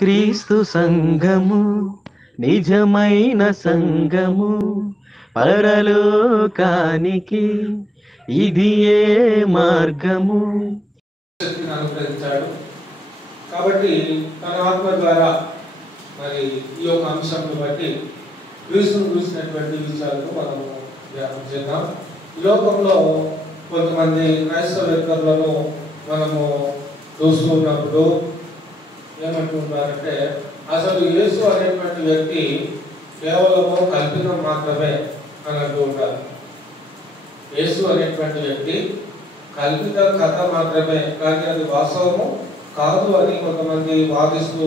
క్రీస్తు సంఘము నిజమైన సంఘము, పరలోకానికి ఇది ఏ మార్గము. శక్తిని అనుగ్రహించాడు కాబట్టి తన ఆత్మ ద్వారా మరి ఈ యొక్క అంశాన్ని బట్టి క్రీస్తును చూసినటువంటి విషయాలను మనము ధ్యానం చేద్దాం. ఈ లోకంలో కొంతమంది క్రైస్తవ వ్యక్తులను మనము చూస్తూ ఉన్నప్పుడు ఏమంటున్నారంటే అసలు యేసు అనేటువంటి వ్యక్తి కేవలము కల్పితం మాత్రమే అని అంటూ ఉంటారు. యేసు అనేటువంటి వ్యక్తి కల్పిత కథ మాత్రమే, కానీ అది వాస్తవము కాదు అని కొంతమంది వాదిస్తూ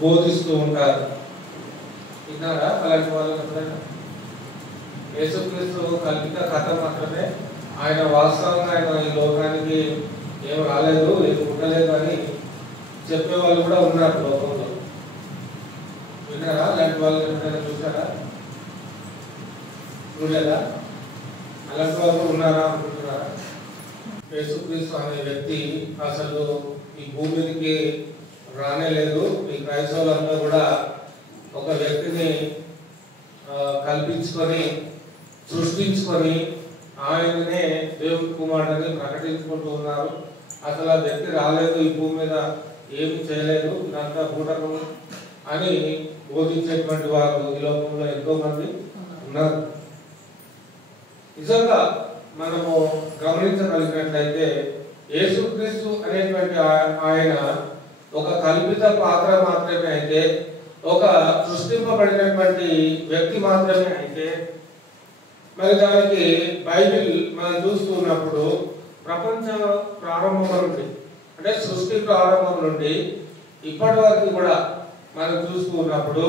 బోధిస్తూ ఉంటారు. విన్నారా అలాంటి వాళ్ళు? యేసుక్రీస్తు కల్పిత కథ మాత్రమే, ఆయన వాస్తవంగా ఆయన ఈ లోకానికి ఏం రాలేదు, ఏం ఉండలేదు అని చెప్పేవాళ్ళు కూడా ఉన్నారు లోకంలో. విన్నారా? అలాంటి వాళ్ళు ఎప్పుడైనా చూసారా? చూడలేదా? అలాంటి వాళ్ళు ఉన్నారా అనుకుంటున్నారా? యేసుక్రీస్తు అనే వ్యక్తి అసలు ఈ భూమికి రానే లేదు. ఈ క్రైస్తవులంతా కూడా ఒక వ్యక్తిని కల్పించుకొని సృష్టించుకొని ఆయననే దేవుని కుమారుడని ప్రకటించుకుంటూ ఉన్నారు. అసలు ఆ వ్యక్తి రాలేదు, ఈ భూమి మీద ఏమి చేయలేదు, ఇదంతా బూటకం అని బోధించేటువంటి వారు ఈ లోకంలో ఎంతో మంది ఉన్నారు. నిజంగా మనము గమనించగలిగినట్లయితే యేసుక్రీస్తు అనేటువంటి ఆయన ఒక కల్పిత పాత్ర మాత్రమే అయితే, ఒక సృష్టింపబడినటువంటి వ్యక్తి మాత్రమే అయితే, మరి దానికి బైబిల్ మనం చూస్తున్నప్పుడు ప్రపంచ ప్రారంభం నుండి అంటే సృష్టి ప్రారంభం నుండి ఇప్పటి వరకు కూడా మనం చూసుకున్నప్పుడు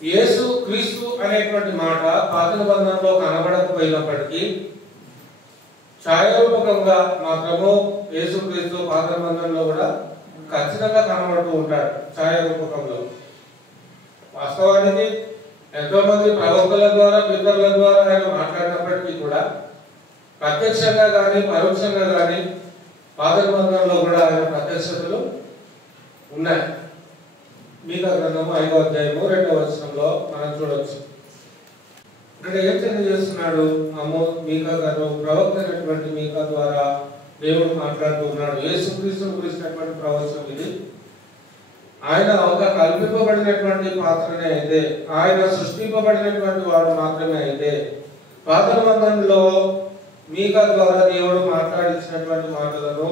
యేసు క్రీస్తు అనేటువంటి మాట పాత నిబంధనలో కనబడకపోయినప్పటికీ ఛాయారూపకంగా మాత్రము యేసు క్రీస్తు పాత నిబంధనలో కూడా ఖచ్చితంగా కనబడుతూ ఉంటాడు ఛాయారూపకంలో. వాస్తవానికి ఎంతో మంది ప్రవక్తల ద్వారా పితరుల ద్వారా ఆయన మాట్లాడినప్పటికీ కూడా ప్రత్యక్షంగా కానీ పరోక్షంగా కానీ పాత నిబంధనలో కూడా ఆయన ప్రత్యక్షతలు ఉన్నాయి. మీకా గ్రంథము 5వ అధ్యాయము 2వ వచనంలో మనం చూడవచ్చు. ఇక్కడ ఏం తెలియజేస్తున్నాడు? మీకా గారు ప్రవక్త అయినటువంటి మీకా ద్వారా దేవుడు మాట్లాడుతూ ఉన్నాడు. యేసుక్రీస్తును గురించినటువంటి ప్రవచనం ఇది. ఆయన ఒక కల్పింపబడినటువంటి పాత్రనే అయితే, ఆయన సృష్టింపబడినటువంటి వాడు మాత్రమే అయితే, పాత నిబంధనలో మీకా ద్వారా దేవుడు మాట్లాడించినటువంటి మాటలను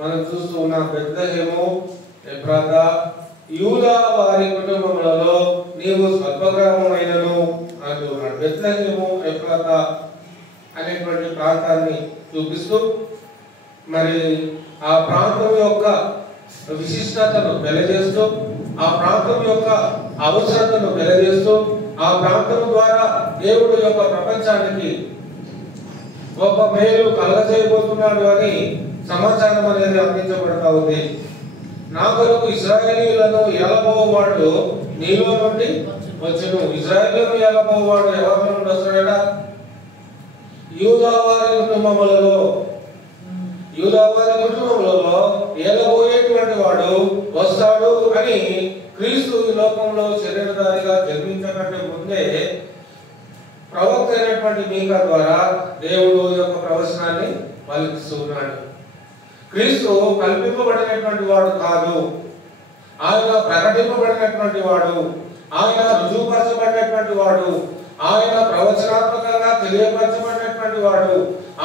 మనం చూస్తూ ఉన్నాం. బెత్లెహేము ఎఫ్రాతా యూదా వారి కుటుంబములలో నీవు స్వల్పగ్రామమైనను అంటూ ఉన్నాడు. బెత్లెహేము ఎఫ్రాతా అనేటువంటి ప్రాంతాన్ని చూపిస్తూ మరి ఆ ప్రాంతం యొక్క విశిష్టతను వెలజేస్తూ, ఆ ప్రాంతం యొక్క అవసరతను వెలజేస్తూ, ఆ ప్రాంతం ద్వారా దేవుడు యొక్క ప్రపంచానికి గొప్ప మేలు కలగజేయబోతున్నాడు అని సమాచారం అనేది అందించబడతా ఉంది. నా కొరకు ఇశ్రాయేలీయులను ఏలబోవాడు నీలో నుండి వచ్చును. ఇశ్రాయేలీయులను ఏలబోవాడు ఎవరి నుండి వస్తాడట? యూదా వారి కుటుంబములలో ఏలబోయేటువంటి వాడు వస్తాడు అని క్రీస్తు ఈ లోకంలో శరీరధారిగా జన్మించకంటే ముందే ప్రవక్త అయినటువంటి మీకా ద్వారా దేవుడు యొక్క ప్రవచనాన్ని పలికిస్తూ ఉన్నాడు. క్రీస్తు కల్పింపబడినటువంటి వాడు కాదు, ఆయన ప్రకటింపబడినటువంటి వాడు, ఆయన రుజువుపరచబడినటువంటి వాడు, ఆయన ప్రవచనాత్మకంగా తెలియపరచబడినటువంటి వాడు,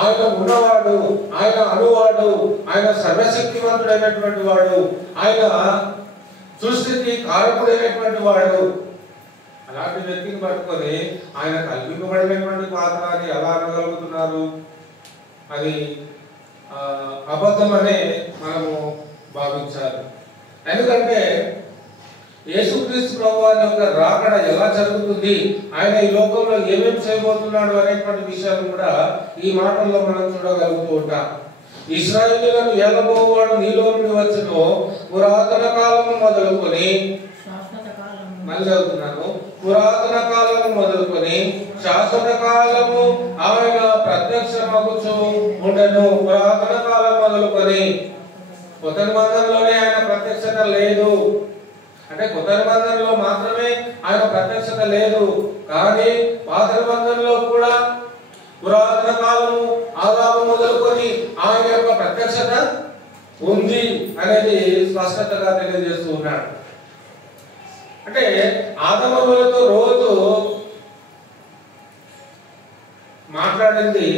ఆయన ఉన్నవాడు, ఆయన అనువాడు, ఆయన సర్వశక్తివంతుడైనటువంటి వాడు, ఆయన సృష్టికి కారకుడైనటువంటి వాడు. అలాంటి వ్యక్తిని పట్టుకొని ఆయన కల్పింపబడినటువంటి పాత్ర అని ఎలా అనగలుగుతున్నారు? అది అబద్ధమనే మనము భావించాలి. ఎందుకంటే యేసుక్రీస్తు ప్రభువారి యొక్క రాకడ ఎలా జరుగుతుంది, ఆయన ఈ లోకంలో ఏమేమి చేయబోతున్నాడు అనేటువంటి విషయాలు కూడా ఈ మాటల్లో మనం చూడగలుగుతూ ఉంటాం. ఇశ్రాయేలీయులను ఏలబోవాడు నీలో నుండి వచ్చును, పురాతన కాలము మొదలుకొని మళ్ళీ అవుతున్నాను పురాతన కాలము మొదలుకొని శాశ్వత కాలము ఆయన ప్రత్యక్షమగుచు ఉండెను. పురాతన కాలం మొదలుకొని కొత్త నిబంధనలోనే ఆయన ప్రత్యక్షత లేదు, అంటే కొత్త నిబంధనలో మాత్రమే ఆయన ప్రత్యక్షత లేదు, కానీ పాత నిబంధనలో కూడా పురాతన కాలము ఆదాము మొదలుకొని ఆయన యొక్క ప్రత్యక్షత ఉంది అనేది స్పష్టతగా తెలియజేస్తూ ఉన్నాడు. అంటే ఆదాములతో రోజు మాట్లాడింది,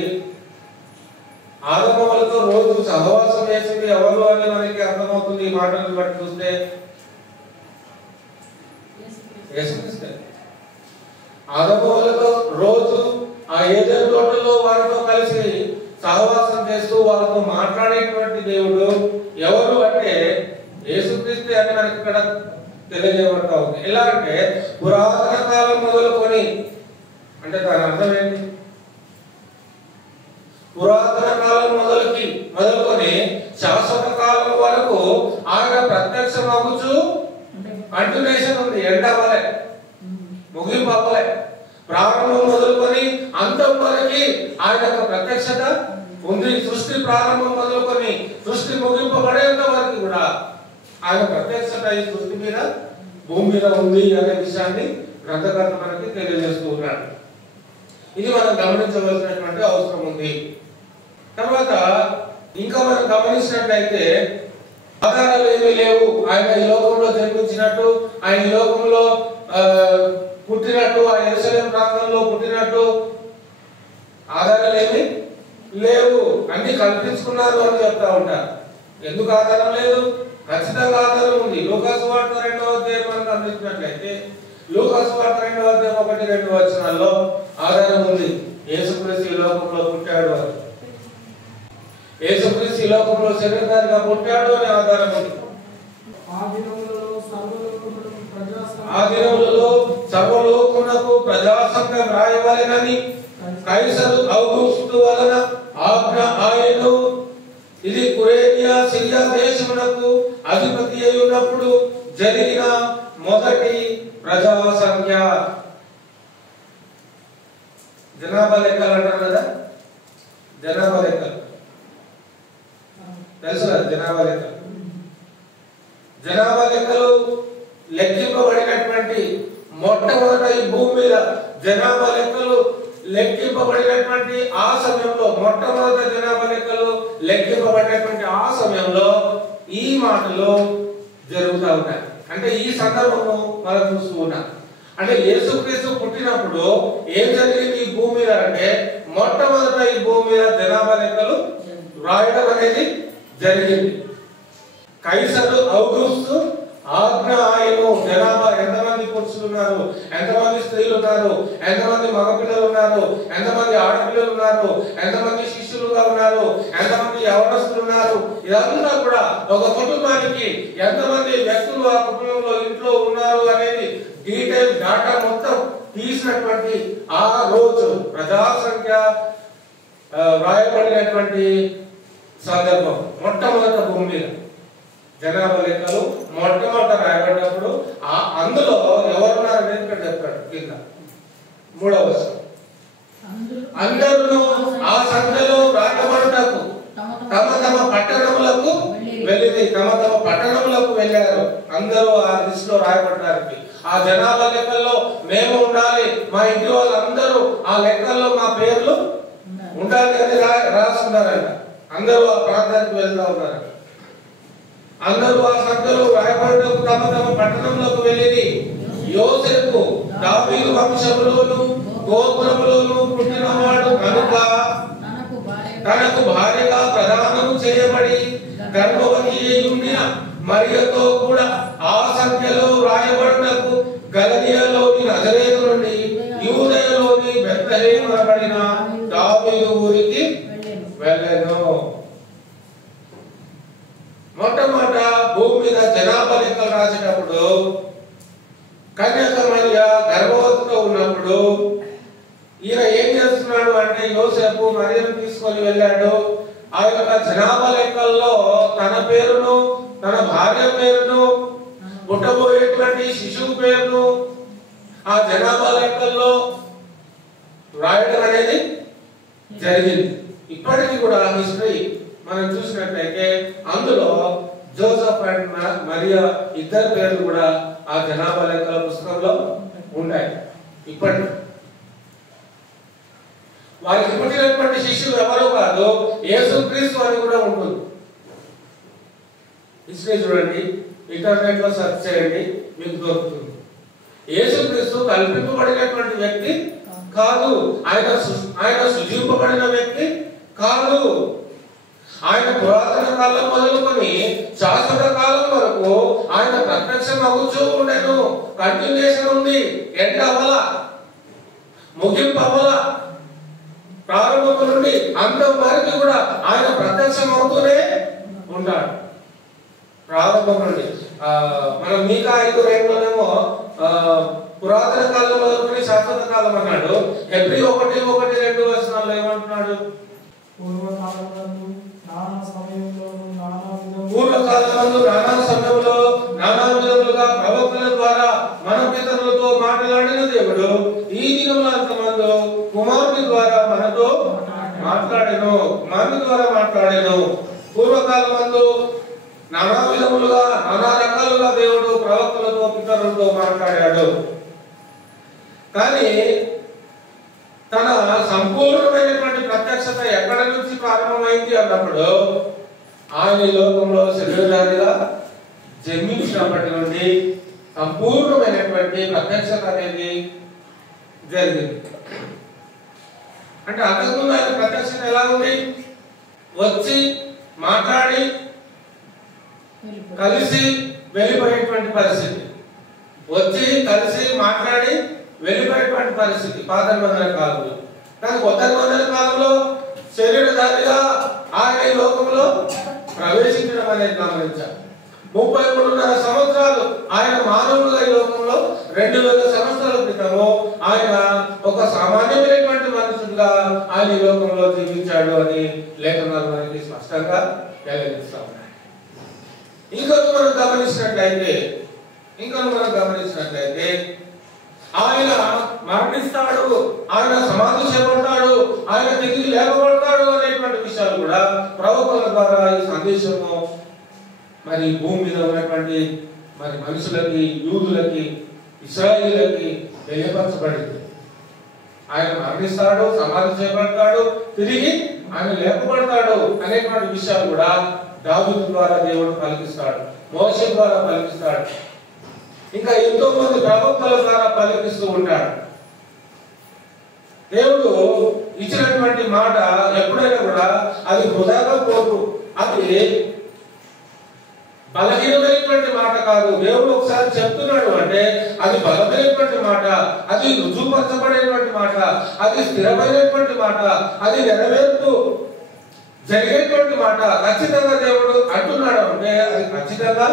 ఆదాములతో రోజు సహవాసం చేసింది ఎవరు అని మనకి అర్థమవుతుంది ఈ మాటలను బట్టి చూస్తే. ఆదాములతో రోజు ఆ ఏదైనా తోటలో వారితో కలిసి సహవాసం చేస్తూ వాళ్ళతో మాట్లాడేటువంటి దేవుడు ఎవరు అంటే యేసుక్రీస్తు అని మనకి ఇక్కడ తెలియజేయబడతా ఉంది. ఎలా అంటే పురాతన కాలం మొదలుకొని, అంటే దాని అర్థం ఏంటి? పురాతన కాలం మొదలుకొని శాశ్వత కాలం వరకు ఆయన ప్రత్యక్షం అవ్వచ్చు కంటిన్యూషన్ ఉంది, ఎండ వలె ముగింపు అవ్వలే. ప్రారంభం మొదలుకొని అంతం వరకు ఆయన యొక్క ప్రత్యక్షత ఉంది. సృష్టి ప్రారంభం మొదలుకొని సృష్టి ముగింపబడేంత వరకు కూడా ఆయన ప్రత్యక్షత ఈ సృష్టి మీద భూమి మీద ఉంది అనే విషయాన్ని గ్రంథకర్త మనకి తెలియజేస్తూ ఉన్నాడు. ఇది మనం గమనించవలసినటువంటి అవసరం ఉంది. తర్వాత ఇంకా మనం గమనించినట్లయితే ఆధారాలు ఏమీ లేవు. ఆయన ఈ లోకంలో జన్మించినట్టు, ఆయన ఈ లోకంలో పుట్టినట్టు, ఆ యెరూషలేము ప్రాంతంలో పుట్టినట్టు ఆధారాలు ఏమీ లేవు, అన్ని కల్పించుకున్నారు అని చెప్తా ఉంటారు. ఎందుకు ఆధారం లేదు? ఖచ్చితంగా ఆధారం ఉంది. లూకాసు వార్త 2వ అధ్యాయం మనం గమనించినట్లయితే లూకాసు వార్త 2వ అధ్యాయం 1-2 వచనాల్లో ఆధారం ఉంది. యేసుక్రీస్తు ఈ లోకంలో పుట్టాడు అని, యేసుక్రీస్తు ఈ లోకంలో శరీరధారిగా పుట్టాడు అనే ఆధారం ఉంది. ఆ దినములలో సర్వలోకమునకు ప్రజాసంఘం రాయవలెనని కైసరు ఔగుస్తు వలన ఆజ్ఞ ఆయను. ఇది కురేనియా సిరియా దేశమునకు అధిపతి అయి ఉన్నప్పుడు జరిగిన మొదటి ప్రజా సంఖ్య. జనాభా లెక్కలు అంటారు కదా, జనాభా లెక్కలు తెలుసు కదా, జనాభా లెక్కలు. జనాభా లెక్కలు లెక్కింపబడినటువంటి మొట్టమొదట ఈ భూమి మీద జనాభా లెక్కలు లెక్కింపబడినటువంటి ఆ సమయంలో, మొట్టమొదటి జనాభా లెక్కలు లెక్కింపబడినటువంటి ఆ సమయంలో ఈ మాటలు జరుగుతూ ఉంటాయి. అంటే ఈ సందర్భము మనం చూస్తూ ఉన్నాం. అంటే యేసుక్రీస్తు పుట్టినప్పుడు ఏం జరిగింది ఈ భూమి మీద అంటే మొట్టమొదట ఈ భూమి మీద జనాభా లెక్కలు రాయడం అనేది జరిగింది. కైసరు ఔగుస్తు ఆజ్ఞ ఆయను. జనాభా ఎంతమంది పురుషులు ఉన్నారు, ఎంతమంది స్త్రీలు ఉన్నారు, ఎంతమంది మగపిల్లలు ఉన్నారు, ఎంతమంది ఆడపిల్లలు ఉన్నారు, ఎంతమంది శిష్యులుగా ఉన్నారు, ఎంతమంది యవనస్తులు ఉన్నారు, ఇదంతా కూడా ఒక కుటుంబానికి ఎంతమంది వ్యక్తులు ఆ కుటుంబంలో ఇంట్లో ఉన్నారు అనేది డీటెయిల్ డాటా మొత్తం తీసినటువంటి ఆ రోజు ప్రజా సంఖ్య రాయబడినటువంటి సందర్భం. మొట్టమొదట భూమి మీద జనాభా లెక్కలు మొట్టమొదట రాయబడినప్పుడు అందులో ఎవరున్నారనేది ఇక్కడ చెప్తాడు కింద 3వ వచనం. అందరూ ఆ సంఖ్యలో రాయబడుటకు తమ తమ పట్టణములకు వెళ్ళింది, తమ తమ పట్టణములకు వెళ్ళారు. అందరూ ఆ లిస్టులో రాయబడడానికి, ఆ జనాభా లెక్కల్లో మేము ఉండాలి, మా ఇంటి వాళ్ళందరూ ఆ లెక్కల్లో మా పేర్లు ఉండాలి అని రాసుకున్నారంట. అందరూ ఆ ప్రాంతానికి వెళ్తా ఉన్నారంట. అందరూ ఆ సంఖ్యలో రాయబడుటకు తమ తమ పట్టణంలోకి వెళ్ళింది. యోసేపు దావీదు వంశములోను గోత్రములోను పుట్టినవాడు కనుక తనకు భార్యగా ప్రదానము చేయబడి గర్భవతి అయి ఉండిన మరియతో కూడా ఆ సంఖ్యలో రాయబడినకు గలిలయలోని నజరేతు నుండి యూదయలోని బెత్లెహేము అనబడిన దావీదు ఊరికి వెళ్ళెను. మొట్టమొదట భూమి మీద జనాభా లెక్కలు రాసేటప్పుడు కన్యక మరియ గర్భవతితో ఉన్నప్పుడు ఈయన ఏం చేస్తున్నాడు అంటే యోసేపు మరియను తీసుకొని వెళ్ళాడు. ఆ యొక్క జనాభా లెక్కల్లో తన పేరును, తన భార్య పేరును, పుట్టబోయేటువంటి శిశువు పేరును ఆ జనాభా లెక్కల్లో రాయడం అనేది జరిగింది. ఇప్పటికీ కూడా హిస్టరీ మనం చూసినట్లయితే అందులో జోసెఫ్ అండ్ మరియా ఇద్దరు పేర్లు కూడా ఆ జనాభా లెక్కల పుస్తకంలో ఉంటాయి. ఇప్పటి వారికి పుట్టినటువంటి శిష్యులు ఎవరో కాదు, యేసుక్రీస్తు అని కూడా ఉంటుంది. హిస్టరీ చూడండి, ఇంటర్నెట్ లో సెర్చ్ చేయండి, మీకు దొరుకుతుంది. యేసుక్రీస్తు కల్పింపబడినటువంటి వ్యక్తి కాదు, ఆయన సృజింపబడిన వ్యక్తి కాదు. ఆయన పురాతన కాలం మొదలుకొని శాశ్వత కాలం వరకు ఆయన ప్రత్యక్షం అవుతూ ఉండేను. కంటిన్యూషన్ ఉంది, ఎండ్ అవ్వాల, ముగింపు అవ్వాల. ప్రారంభం నుండి అంతం వరకు కూడా ఆయన ప్రత్యక్షం అవుతూనే ఉంటాడు. ప్రారంభం నుండి మనం మీకా 5:2లోనేమో పురాతన కాలం మొదలుకొని శాశ్వత కాలం అన్నాడు. హెబ్రీ 1:1-2 వచనాల్లో ఏమంటున్నాడు? పూర్వకాలమందు నానా సమయంలో నానా విధములుగా ప్రవక్తల ద్వారా మన పితరులతో మాట్లాడిన దేవుడు ఈ దినముల అంతమందు కుమారుని ద్వారా మనతో మాట్లాడెను. కుమారుని ద్వారా మాట్లాడెను. పూర్వకాలమందు నానా విధములుగా నానా రకాలుగా దేవుడు ప్రవక్తలతో పితరులతో మాట్లాడాడు. కానీ తన సంపూర్ణమైనటువంటి ప్రత్యక్షత ఎక్కడ నుంచి ప్రారంభమైంది అన్నప్పుడు ఆయన లోకంలో శరీరధారిగా జన్మించినప్పటి నుండి సంపూర్ణమైనటువంటి ప్రత్యక్షత అనేది జరిగింది. అంటే అంతకుముందు ఆయన ప్రత్యక్షత ఎలా ఉంది? వచ్చి మాట్లాడి కలిసి వెళ్ళిపోయేటువంటి పరిస్థితి, వచ్చి కలిసి మాట్లాడి వెళ్ళిపోయేటువంటి పరిస్థితి పాత నిబంధన కాలంలో. కానీ కొత్త నిబంధన కాలంలో శరీరధారిగా ఆయన ఈ లోకంలో ప్రవేశించడం అనేది గమనించారు. 33.5 సంవత్సరాలు ఆయన మానవుడుగా ఈ లోకంలో 2000 సంవత్సరాల క్రితము ఆయన ఒక సామాన్యమైనటువంటి మనుషుడుగా ఆయన ఈ లోకంలో జీవించాడు అని లేఖనాలు మనకి స్పష్టంగా వెల్లడిస్తా ఉన్నాయి. ఇంకా మనం గమనించినట్లయితే ఆయన మరణిస్తాడు, ఆయన సమాధి చేయబడతాడు, ఆయన తిరిగి లేపబడతాడు అనేటువంటి విషయాలు కూడా ప్రవక్తల ద్వారా ఈ సందేశము మరి భూమి మీద ఉన్నటువంటి మరి మనుషులకి, యూదులకి, ఇశ్రాయేలులకి తెలియపరచబడింది. ఆయన మరణిస్తాడు, సమాధి చేయబడతాడు, తిరిగి ఆయన లేపబడతాడు అనేటువంటి విషయాలు కూడా దావీదు ద్వారా దేవుడు పలికిస్తాడు, మోషే ద్వారా పలికిస్తాడు, ఇంకా ఎంతో మంది ప్రవక్తల ద్వారా పలికిస్తూ ఉంటాడు. దేవుడు ఇచ్చినటువంటి మాట ఎప్పుడైనా కూడా అది వృధాగా పోదు, అది బలహీనమైనటువంటి మాట కాదు. దేవుడు ఒకసారి చెప్తున్నాడు అంటే అది బలమైనటువంటి మాట, అది రుజువుపరచబడేటువంటి మాట, అది స్థిరమైనటువంటి మాట, అది నెరవేర్పు జరిగేటువంటి మాట. ఖచ్చితంగా దేవుడు అంటున్నాడు అంటే అది ఖచ్చితంగా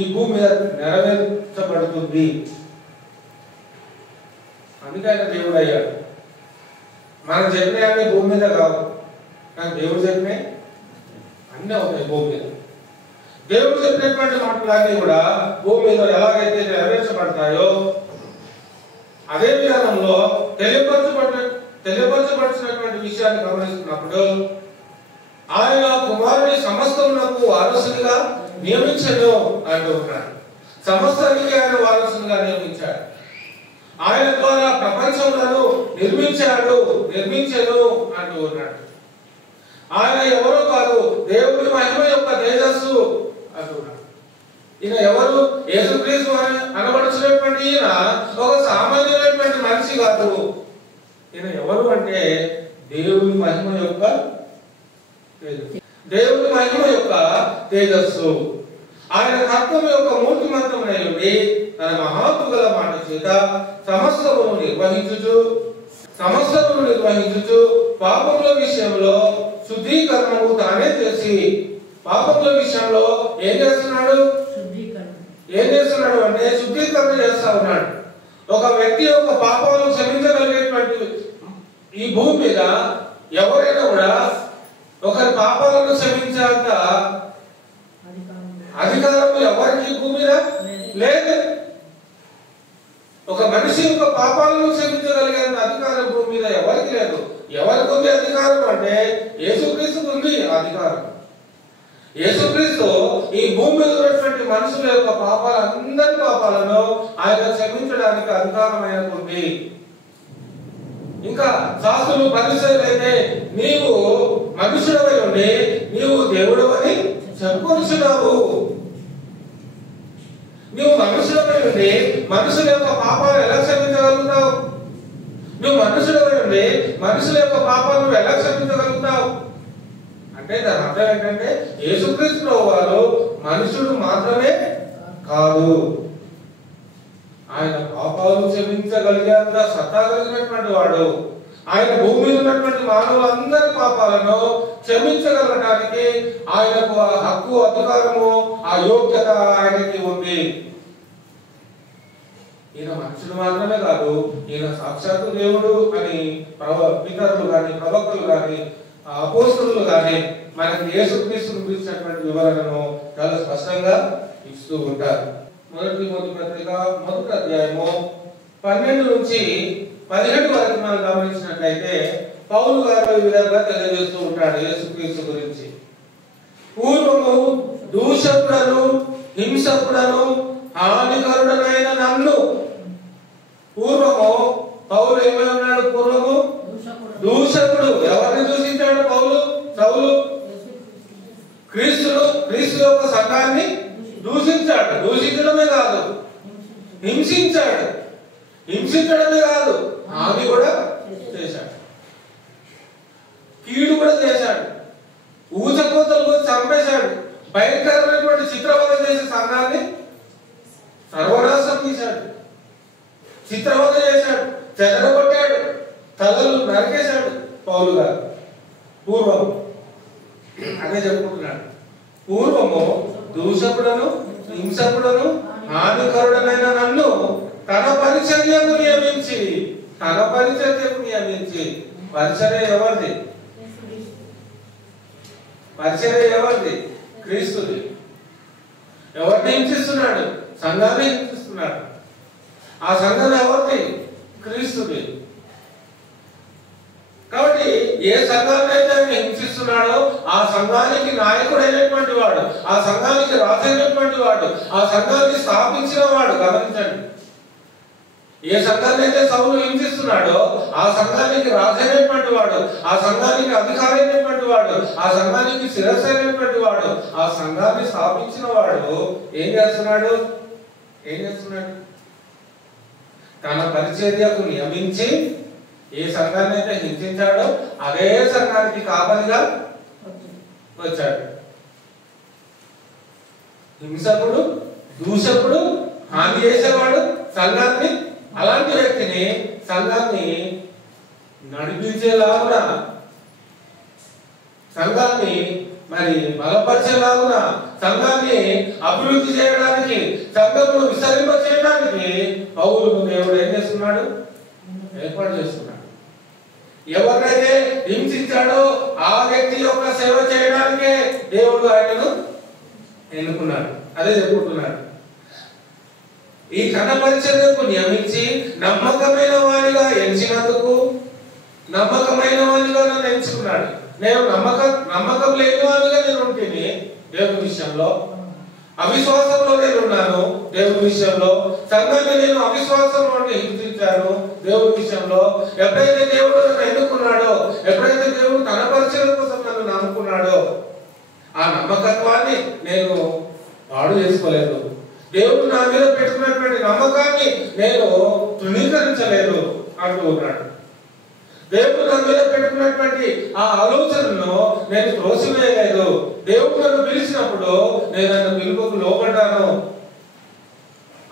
ఈ భూమి మీద నెరవేర్చబడుతుంది. అందుకని దేవుడు అయ్యాడు. మనం చెప్పిన అన్ని భూమి మీద కావు, కానీ దేవుడు చెప్పిన అన్నీ అవుతాయి భూమి మీద. దేవుడు చెప్పినటువంటి మాటలన్నీ కూడా భూమి మీద ఎలాగైతే నెరవేర్చబడతాయో అదే విధానంలో తెలియపరచబడినటువంటి విషయాన్ని గమనిస్తున్నప్పుడు ఆయన కుమారుని సమస్తమునకు వారసునిగా నియమించను అంటూ ఉన్నాడు. సమస్తానికి ఆయన వారసునిగా నియమించాడు. ఆయన ద్వారా ప్రపంచములను నిర్మించను అంటూ ఉన్నాడు. ఆయన ఎవరో కాదు, దేవుడి మహిమ యొక్క తేజస్సు అంటున్నాడు. ఈయన ఎవరు? యేసుక్రీస్తు అనబడుచున్నటువంటి ఈయన ఒక సామాన్యమైనటువంటి మనిషి కాదు. ఈయన ఎవరు అంటే దేవుడి మహిమ యొక్క తేజస్సు. ఆయన తత్వం యొక్క మూర్తిమంతమైనది తన మహాత్ముల మాట చేత సమస్తమును నిర్వహించుచు పాపముల విషయంలో శుద్ధీకరణము తానే చేసి, పాపముల విషయంలో ఏం చేస్తున్నాడు అంటే శుద్ధీకరణ చేస్తా ఉన్నాడు. ఒక వ్యక్తి యొక్క పాపాలను క్షమించగలిగేటువంటి ఈ భూమి మీద ఎవరైనా కూడా ఒకరి పాపాలను క్షమించాక అధికారం ఎవరికి భూమి మీద లేదు. ఒక మనిషి యొక్క పాపాలను క్షమించగలిగేంత అధికారం భూమి మీద ఎవరికి లేదు. ఎవరికి ఉంది అధికారం అంటే యేసుక్రీస్తుకు ఉంది అధికారం. యేసుక్రీస్తు ఈ భూమి మీద ఉన్నటువంటి మనుషుల యొక్క అందరి పాపాలను ఆయన క్షమించడానికి అధికారం ఆయనకుంది. ఇంకా శాస్త్రులు పరిశీలన అయితే నీవు మనుషులవై ఉండి నీవు దేవుడు అని చెప్పుకొనిచున్నావు. నువ్వు మనుషులపై ఉండి మనుషుల యొక్క పాపాలు ఎలా క్షమించగలుగుతావు? నువ్వు మనుషులపై ఉండి మనుషుల యొక్క పాపాలను ఎలా క్షమించగలుగుతావు అంటే దాని అర్థం ఏంటంటే యేసుక్రీస్తు వారు మనుషుడు మాత్రమే కాదు, ఆయన పాపాలు క్షమించగలిగేంత సత్తా కలిగినటువంటి వాడు. ఆయన భూమి మీద ఉన్నటువంటి మానవులందరి పాపాలను క్షమించగలగడానికి ఆయనకు హక్కు, అధికారము, ఆ యోగ్యత ఆయనకి ఉంది. ఈయన మనుషుడు మాత్రమే కాదు, ఈయన సాక్షాత్తు దేవుడు అని పితరులు గాని, ప్రవక్తలు గాని, అపోస్తలులు గాని మనకి యేసుక్రీస్తును గురించినటువంటి వివరణను చాలా స్పష్టంగా ఇస్తూ ఉంటారు. మొదటి పత్రిక 1వ అధ్యాయము 12 నుంచి 17 వరకు మనం గమనించినట్లయితే పౌలు గారు ఈ విధంగా తెలియజేస్తూ ఉంటాడు యేసుక్రీస్తు గురించి. పూర్వము దూషకుడను, హింసకుడను, హానికరుడనైన నన్ను. పూర్వము పౌలు ఏమై ఉన్నాడు? పూర్వము దూషకుడు. ఎవరిని దూషించాడు పౌలు? సౌలు క్రీస్తు యొక్క సంఘాన్ని దూషించాడు. దూషించడమే కాదు, హింసించాడు. హింసించడమే కాదు, హాని కూడా చేశాడు, కీడు కూడా చేశాడు, ఊచకోతలు చంపేశాడు, భయంకరమైనటువంటి చిత్రవద చేసి సంఘాన్ని సర్వనాశం చేశాడు, చిత్రవద చేశాడు, చెదరగొట్టాడు, తలలు నరికేశాడు పౌలు గారు. పూర్వం అదే చెప్పుకుంటున్నాడు. పూర్వము దూషకుడను, హింసకుడను, హానికరుడనైన నన్ను తన పరిచర్యకు నియమించి, తన పరిచర్యకు నియమించి. పరిచర్య ఎవరిది? పరిచర్య ఎవరిది? క్రీస్తుది. ఎవరిని హింసిస్తున్నాడు? సంఘాన్ని హింసిస్తున్నాడు. ఆ సంఘం ఎవరిది? క్రీస్తుది. కాబట్టి ఏ సంఘాన్ని అయితే ఆయన హింసిస్తున్నాడో ఆ సంఘానికి నాయకుడైనటువంటి వాడు, ఆ సంఘానికి రాజైనటువంటి వాడు, ఆ సంఘాన్ని స్థాపించిన వాడు. గమనించండి, ఏ సంఘాన్ని అయితే సౌలు హింసిస్తున్నాడో ఆ సంఘానికి రాజైనటువంటి వాడు, ఆ సంఘానికి అధికారైనటువంటి వాడు, ఆ సంఘానికి శిరస్సైనటువంటి వాడు, ఆ సంఘాన్ని స్థాపించిన వాడు ఏం చేస్తున్నాడు? తన పరిచర్యకు నియమించి ఏ సంఘాన్ని అయితే హింసించాడో అదే సంఘానికి కాపరిగా వచ్చాడు. హింసకుడు, దూషకుడు, హాని చేసేవాడు సంఘాన్ని, అలాంటి వ్యక్తిని సంఘాన్ని నడిపించేలాగున, సంఘాన్ని మరి బలపరిచేలాగున, సంఘాన్ని అభివృద్ధి చేయడానికి, సంఘమును విస్తరింప చేయడానికి పౌలు దేవుడు ఏం చేస్తున్నాడు? ఏర్పాటు చేస్తున్నాడు. ఎవరినైతే హింసించాడో ఆ వ్యక్తి యొక్క సేవ చేయడానికే దేవుడు ఆయనను ఎన్నుకున్నాడు. అదే చెప్పుకుంటున్నాడు. ఈ ఘన పరిచర్యకు నియమించి నమ్మకమైన వాడిగా ఎంచినందుకు, నమ్మకమైన వాడిగా నన్ను ఎంచుకున్నాడు. నేను నమ్మకం లేని వాడిగా నేను ఉంటుంది దేవుని విషయంలో, అవిశ్వాసంలో నేను ఉన్నాను దేవుని విషయంలో, సంఘాన్ని నేను అవిశ్వాసంలో హింసించాను దేవుని విషయంలో. ఎప్పుడైతే దేవుడు నన్ను ఎన్నుకున్నాడో, ఎప్పుడైతే దేవుడు తన పరిచయం కోసం నన్ను నమ్ముకున్నాడో ఆ నమ్మకత్వాన్ని నేను పాడు చేసుకోలేదు. దేవుడు నా మీద పెట్టుకున్నటువంటి నమ్మకాన్ని నేను తృణీకరించలేదు అంటూ ఉన్నాడు. దేవుడు నా మీద పెట్టుకున్నటువంటి ఆ ఆలోచనను నేను త్రోసివేయలేదు. దేవుడు నన్ను పిలిచినప్పుడు నేను ఆయన పిలుపుకు లోబడ్డాను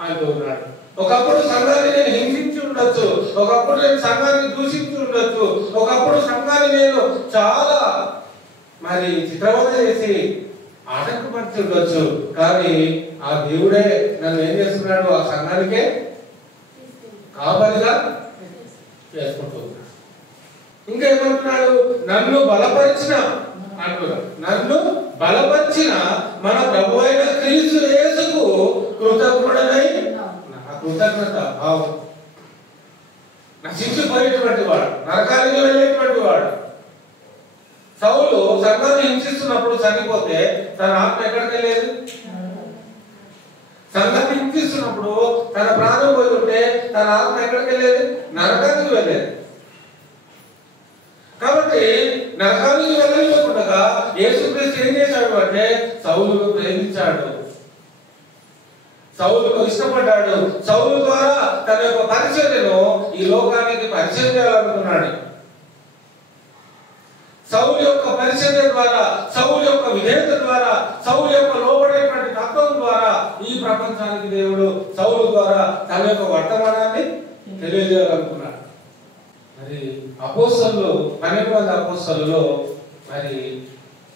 అంటూ ఉన్నాడు. ఒకప్పుడు సంఘాన్ని నేను హింసించి ఉండొచ్చు, ఒకప్పుడు నేను సంఘాన్ని దూషించి ఉండొచ్చు, ఒకప్పుడు సంఘాన్ని నేను చాలా మరి చిత్రవద చేసి ఆటంకపరిచి ఉండొచ్చు. కానీ ఆ దేవుడే నన్ను ఏం చేస్తున్నాడు? ఆ సంఘానికే కాపరిగా చేసుకుంటూ ఉన్నాడు. ఇంకేమంటున్నాడు? నన్ను బలపరిచిన అంటున్నాడు. నన్ను బలపరిచిన మన ప్రభు అయిన క్రీస్తు యేసుకు కృతజ్ఞుడనై, నా కృతజ్ఞత భావం. నశించిపోయేటువంటి వాడు, నరకానికి వెళ్ళేటువంటి వాడు. సౌలు సంఘాన్ని హింసిస్తున్నప్పుడు చనిపోతే తన ఆత్మ ఎక్కడికి వెళ్ళేది? సంఘాన్ని హింసిస్తున్నప్పుడు తన ప్రాణం పోయి ఉంటే తన ఆత్మ ఎక్కడికి వెళ్ళేది? నరకానికి వెళ్ళేది. కాబట్టి నరకానికి వెళ్ళనివ్వకుండా యేసుక్రీస్తు ఏం చేశాడు అంటే సౌలును ప్రేమించాడు, సౌలును ఇష్టపడ్డాడు. సౌలు ద్వారా తన యొక్క పరిచర్యను ఈ లోకానికి పరిచయం చేయాలనుకున్నాడు. సౌలు యొక్క పరిచర్య ద్వారా, సౌలు యొక్క విధేయత ద్వారా, సౌలు యొక్క లోబడేటువంటి తత్వం ద్వారా ఈ ప్రపంచానికి దేవుడు సౌలు ద్వారా తన యొక్క వర్తమానాన్ని తెలియజేయాలనుకున్నాడు. మరి అపోస్తలులు 12 మంది అపోస్తలులలో మరి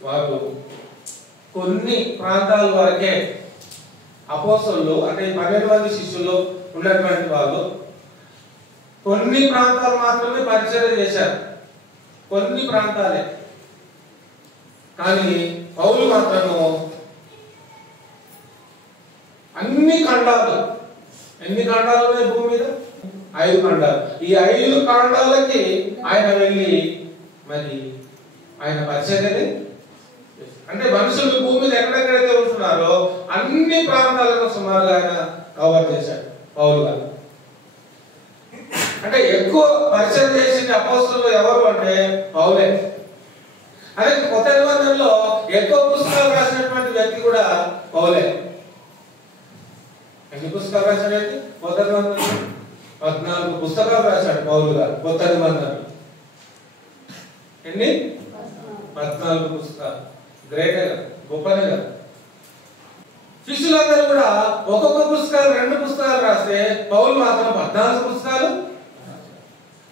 వారు కొన్ని ప్రాంతాల వరకే అపోస్తలులు అంటే 12 మంది శిష్యులు ఉన్నటువంటి వాళ్ళు కొన్ని ప్రాంతాలు మాత్రమే పరిచయం చేశారు, కొన్ని ప్రాంతాలే. కానీ పౌలు మాత్రము అన్ని ఖండాలు, ఎన్ని ఖండాలు ఉన్నాయి భూమి మీద? 5 ఖండాలు. ఈ 5 ఖండాలకి ఆయన వెళ్ళి మరి ఆయన పరిచర్యని అంటే మనుషులు భూమి మీద ఎక్కడెక్కడైతే ఉంటున్నారో అన్ని ప్రాంతాలను సుమారుగా ఆయన కవర్ చేశాడు పౌలు గారు. అంటే ఎక్కువ పరిచయం చేసిన అపోస్తలులు ఎవరు అంటే పౌలే. అదే కొత్త నిబంధనలో ఎక్కువ పుస్తకాలు రాసినటువంటి వ్యక్తి కూడా పౌలే. ఎన్ని పుస్తకాలు రాశాడు? కొత్త నిబంధనలో 14 పుస్తకాలు రాశాడు పౌలు గారు కొత్త నిబంధనలో. ఎన్ని? 14 పుస్తకాలు. గ్రేటే కదా, గొప్పనే కదా. శిష్యులందరూ కూడా ఒక్కొక్క పుస్తకాలు 2 పుస్తకాలు రాస్తే పౌలు మాత్రం 14 పుస్తకాలు.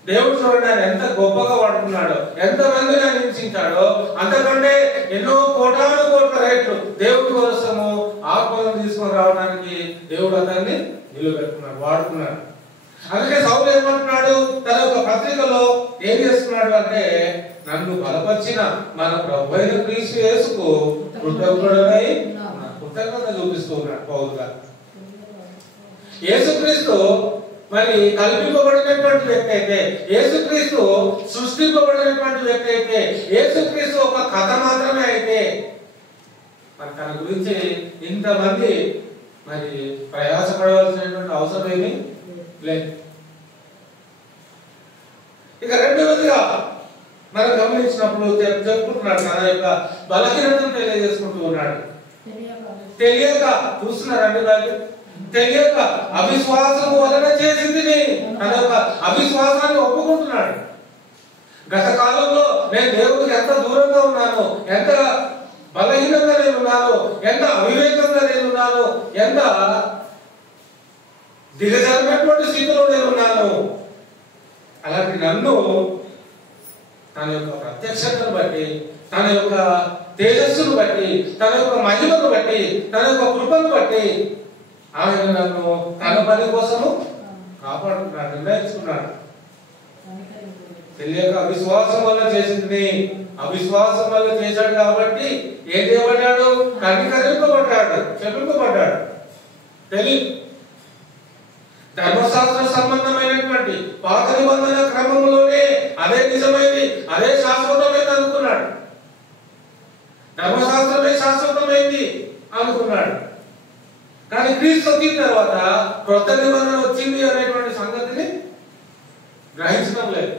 దేవుడు చూడండి ఆయన ఎంత గొప్పగా వాడుకున్నాడో, ఎంత మందిని ఆయన హింసించాడో, అంతకంటే ఎన్నో కోటాను కోట్ల రేట్లు దేవుడి కోసము ఆత్మను తీసుకొని రావడానికి దేవుడు అతన్ని నిలబెట్టుకున్నాడు, వాడుకున్నాడు. అందుకే సౌలు ఏమంటున్నాడు తన యొక్క పత్రికలో ఏం చేస్తున్నాడు అంటే నన్ను బలపరిచిన మన ప్రభు అయిన క్రీస్తు యేసుకు కృతజ్ఞుడనై కృతజ్ఞత చూపిస్తూ ఉన్నాడు పౌలు గారు. యేసుక్రీస్తు మరి కల్పింపబడినటువంటి వ్యక్తి అయితే, యేసుక్రీస్తు సృష్టింపబడినటువంటి వ్యక్తి అయితే, యేసుక్రీస్తు ఒక కథ మాత్రమే అయితే మరి తన గురించి ఇంతమంది మరి ప్రయాసపడవలసినటువంటి అవసరం ఏమి లేదు. ఇక రెండవదిగా మనం గమనించినప్పుడు చెప్పుకుంటున్నాడు తన యొక్క బలహీనతను తెలియజేసుకుంటూ ఉన్నాడు. తెలియక చూస్తున్నారండి వాళ్ళు, తెలియక అవిశ్వాసం వలన చేసింది తన యొక్క అవిశ్వాసాన్ని ఒప్పుకుంటున్నాడు. గత కాలంలో నేను దేవుడికి ఎంత దూరంగా ఉన్నాను, ఎంత బలహీనంగా నేను ఉన్నాను, ఎంత అవివేకంగా నేను ఉన్నాను, ఎంత దిగజారినటువంటి స్థితిలో నేను ఉన్నాను. అలాంటి నన్ను తన యొక్క ప్రత్యక్షతను బట్టి, తన యొక్క తేజస్సును బట్టి, తన యొక్క మహిమను బట్టి, తన యొక్క కృపను బట్టి ఆయన నన్ను తన పని కోసము కాపాడుకున్నాడు, నిర్ణయించుకున్నాడు. తెలియక అవిశ్వాసం వల్ల చేసింది, అవిశ్వాసం వల్ల చేశాడు కాబట్టి ఏం చేయబడ్డాడు? కనికరింపబడ్డాడు, క్షమింపబడ్డాడు. తెలియదు ధర్మశాస్త్ర సంబంధమైనటువంటి పాత నిబంధన క్రమంలోనే అదే నిజమైంది, అదే శాశ్వతమైంది అనుకున్నాడు. ధర్మశాస్త్రమే శాశ్వతమైంది అనుకున్నాడు. కానీ క్రీస్తు వచ్చిన తర్వాత కొత్త నిబంధన వచ్చింది అనేటువంటి సంగతిని గ్రహించడం లేదు.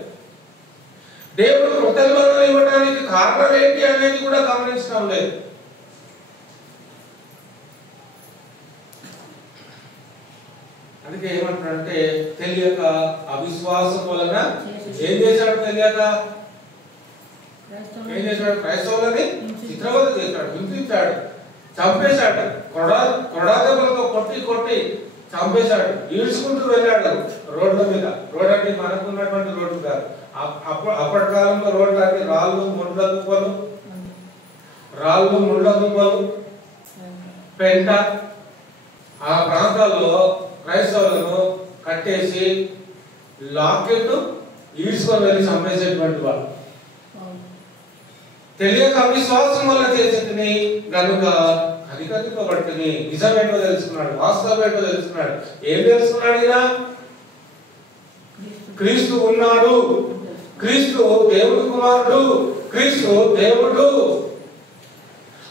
దేవుడు కొత్త నిబంధన ఇవ్వడానికి కారణం ఏంటి అనేది కూడా గమనించడం లేదు. అందుకే ఏమంటాడంటే తెలియక అవిశ్వాసం వలన ఏం చేశాడు? తెలియక ఏం చేశాడు? క్రైస్తవులని చిత్రవద చేశాడు, హింసించాడు, చంపేశాడు. కొడాదెబ్బలతో కొట్టి కొట్టి చంపేశాడు. ఈడ్చుకుంటూ వెళ్ళాడు రోడ్ల మీద. రోడ్ అంటే మనకున్నటువంటి రోడ్డు కాదు, అప్పటి కాలంలో రోడ్లు అంటే రాళ్ళు ముళ్ళ దుంపలు, పెంట. ఆ ప్రాంతాల్లో క్రైస్తవులను కట్టేసి లాకెట్ ఈడ్చుకొని వెళ్ళి చంపేసేటువంటి వాళ్ళు. తెలియక అవిశ్వాసం వల్ల చేసేది కనుక అధికరింపబడుతుంది. నిజమేంటో తెలుసుకున్నాడు, వాస్తవం ఏంటో తెలుసుకున్నాడు. ఏం తెలుసుకున్నాడు? ఈయన క్రీస్తు ఉన్నాడు, క్రీస్తు దేవుడు కుమారుడు, క్రీస్తు దేవుడు.